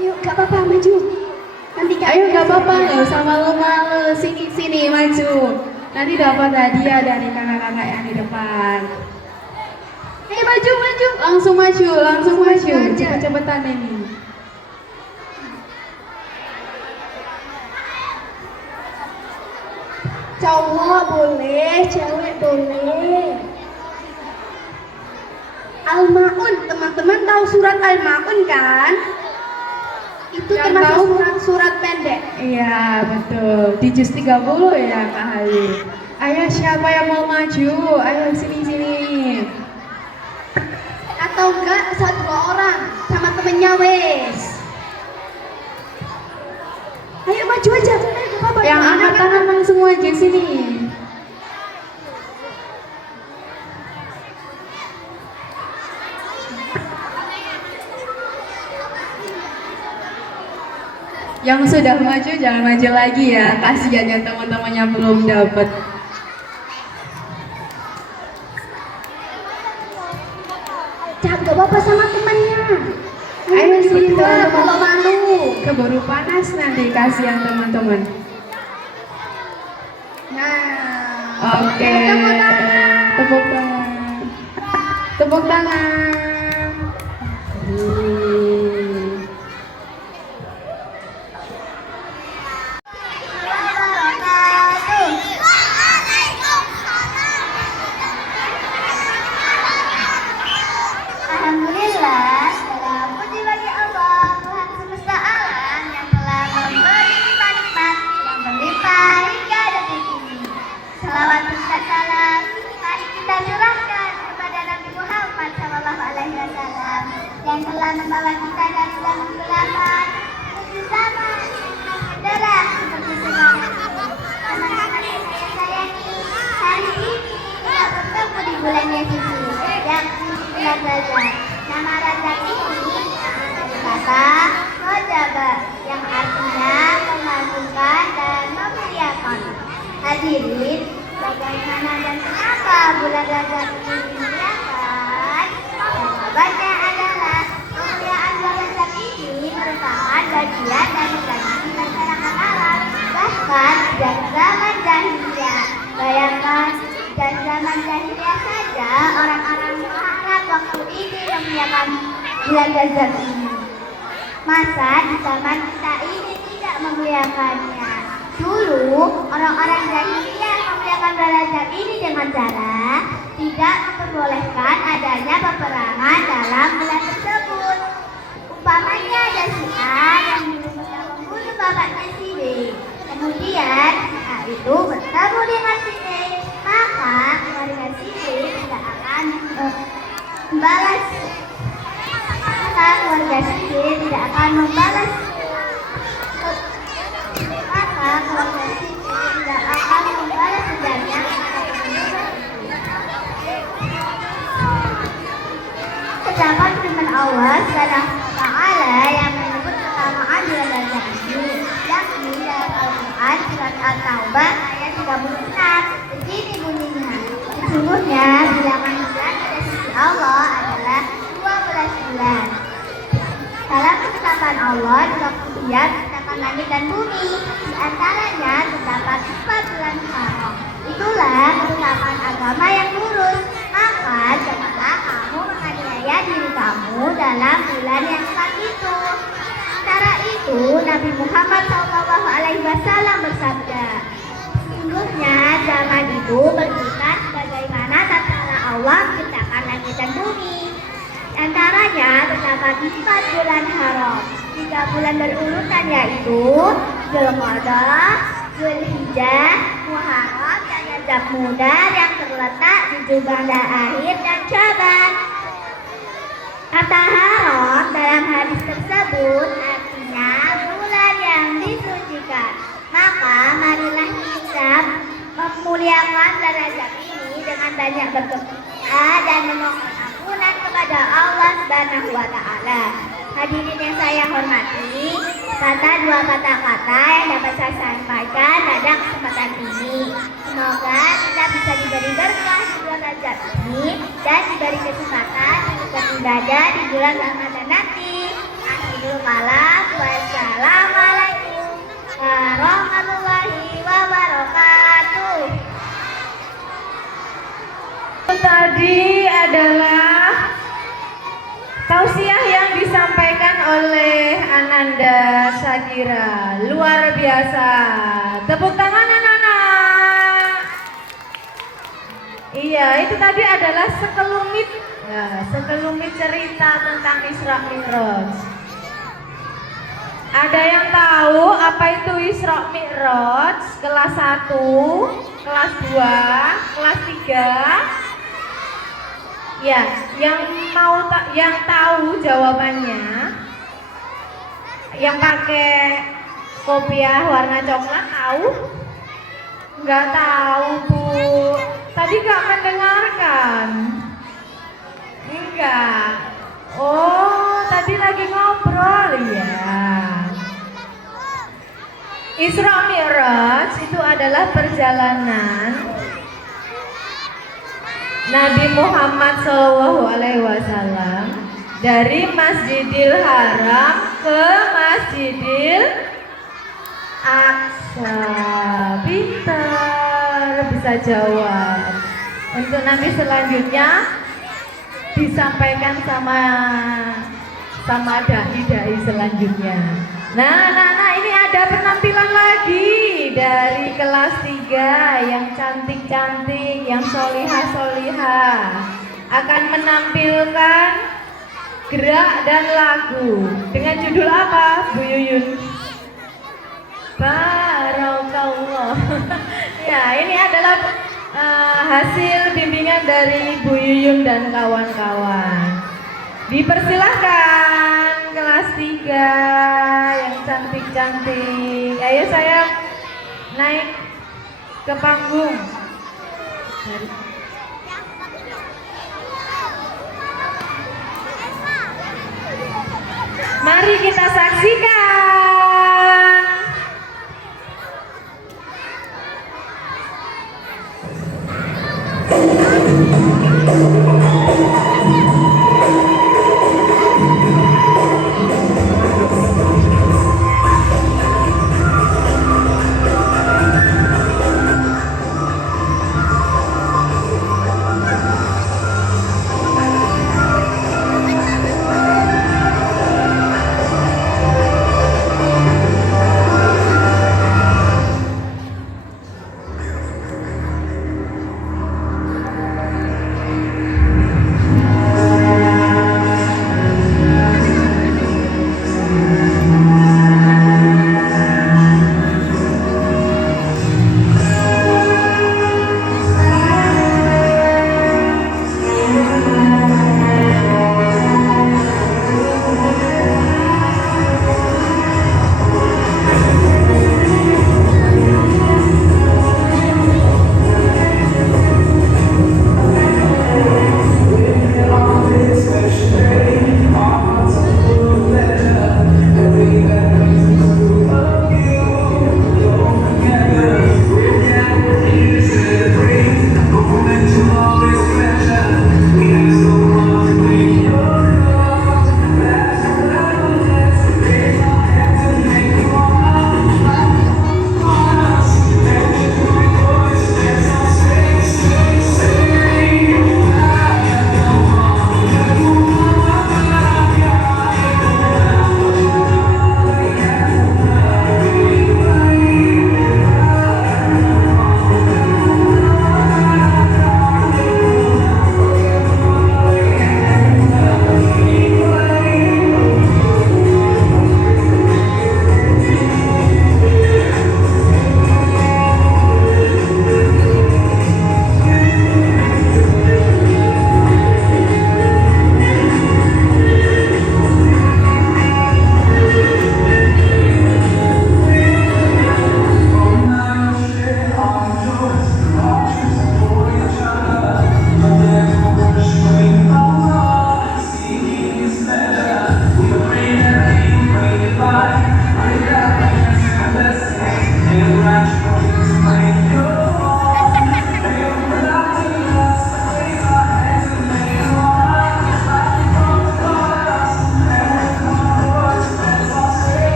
Yuk, gak apa-apa maju. Nanti Kak Ayo nggak apa-apa, nggak usah malu-malu. Sini maju. nanti dapat hadiah dari kakak-kakak yang di depan. Ayo maju, maju. Langsung maju, langsung maju. aja. Cepet-cepetan ini. Cowok boleh, cewek boleh. Al-Maun, teman-teman tahu surat Al-Maun kan? Itu Yang termasuk tahu? surat-surat pendek. Iya, betul. Di juz 30 ya, Kak Halim. Ayo siapa yang mau maju? Ayo sini-sini. Atau enggak satu dua orang sama temennya wes. Ayo maju aja. Ayo, gak apa-apa. Yang angkat tangan langsung maju sini. Yang sudah maju jangan maju lagi ya. Kasihan yang teman-temannya belum dapat. Jangan gak apa-apa sama temannya. Ayo sini berdua, teman-teman. kalau malu. Keburu panas nanti, kasihan teman-teman. Nah. Oke. Tepuk tangan. Tepuk tangan. Tepuk tangan. Alhamdulillah, segala puji bagi Allah, Tuhan semesta alam yang telah memberi kita nikmat yang berlimpah hingga detik ini. Salawat dan salam mari kita curahkan kepada Nabi Muhammad SAW yang telah membawa kita dari zaman kegelapan menuju zaman yang cerah seperti sekarang. Teman-teman yang saya sayangi, hari ini kita bertemu di bulan yang suci, yakni bulan Rajab. Nama Rajab ini dari kata Rajab yang artinya memajukan dan memuliakan. Hadirin, bagaimana dan kenapa bulan Rajab ini dimuliakan? Jawabannya adalah kemuliaan bulan Rajab ini merupakan bagian dari tradisi masyarakat Arab. Bahkan sejak zaman jahiliyah. Bayangkan, sejak zaman jahiliyah saja orang-orang Arab waktu ini memuliakan bulan Rajab ini. Masa di zaman kita ini tidak memuliakannya? Dulu orang-orang jahiliyah memuliakan bulan Rajab ini dengan cara tidak memperbolehkan adanya peperangan dalam bulan tersebut. Umpamanya ada si A yang membunuh bapaknya si B. Kemudian si A itu bertemu dengan si B, maka keluarga si B tidak akan membalas. Maka keluarga si B tidak akan membalas. Maka keluarga si B tidak akan membalas dendamnya. Terdapat firman Allah SWT yang menyebut keutamaan bulan Rajab ini, yakni dalam Al-Quran surat At-Taubah ayat 36. Begini bunyinya, sesungguhnya bilangan bulan pada sisi Allah adalah 12 bulan. Dalam ketetapan Allah di waktu Dia menciptakan langit dan bumi, di antaranya terdapat 4 bulan haram. Itulah ketetapan agama yang lurus. Maka janganlah kamu menganiaya diri kamu dalam bulan yang empat itu. Sementara itu Nabi Muhammad SAW bersabda, sesungguhnya zaman itu berkisah bagaimana tatkala Allah menciptakan langit dan bumi. Di antaranya terdapat 4 bulan haram. 3 bulan berurutan yaitu Dzulqa'dah, Dzulhijjah, Muharram, dan Rajab Muda yang terletak di Jumada akhir dan Syaban. Kata haram dalam hadis tersebut artinya bulan yang disucikan. Maka marilah kita memuliakan bulan Rajab ini dengan banyak berdoa dan memohon ampunan kepada Allah Subhanahu wa Ta'ala. Hadirin yang saya hormati, dua kata-kata yang dapat saya sampaikan pada kesempatan ini. Semoga kita bisa diberi berkah di bulan Rajab ini dan diberi kesempatan untuk beribadah di bulan Ramadan nanti. Akhirul kalam, wassalamualaikum warahmatullahi wabarakatuh. tadi adalah tausiah yang disampaikan oleh Ananda Shakira. Luar biasa. Tepuk tangan anak-anak. Iya, itu tadi adalah sekelumit cerita tentang Isra Mi'raj. Ada yang tahu apa itu Isra Mi'raj? Kelas 1, kelas 2, kelas 3? Ya, yang tahu jawabannya, yang pakai kopiah warna coklat tahu? Nggak tahu, Bu. Tadi nggak mendengarkan. Enggak. Oh, tadi lagi ngobrol ya. Isra Mi'raj itu adalah perjalanan Nabi Muhammad SAW dari Masjidil Haram ke Masjidil Aqsa. Pintar, bisa jawab. Untuk nanti selanjutnya disampaikan sama dai-dai selanjutnya. Nah, ini ada penampilan lagi dari kelas 3 yang cantik-cantik, yang solihah-solihah, akan menampilkan gerak dan lagu dengan judul apa, Bu Yuyun? Barakallah. Ya, ini adalah hasil bimbingan dari Bu Yuyun dan kawan-kawan. Dipersilahkan kelas 3 yang cantik-cantik. Ayo saya naik ke panggung. Mari kita saksikan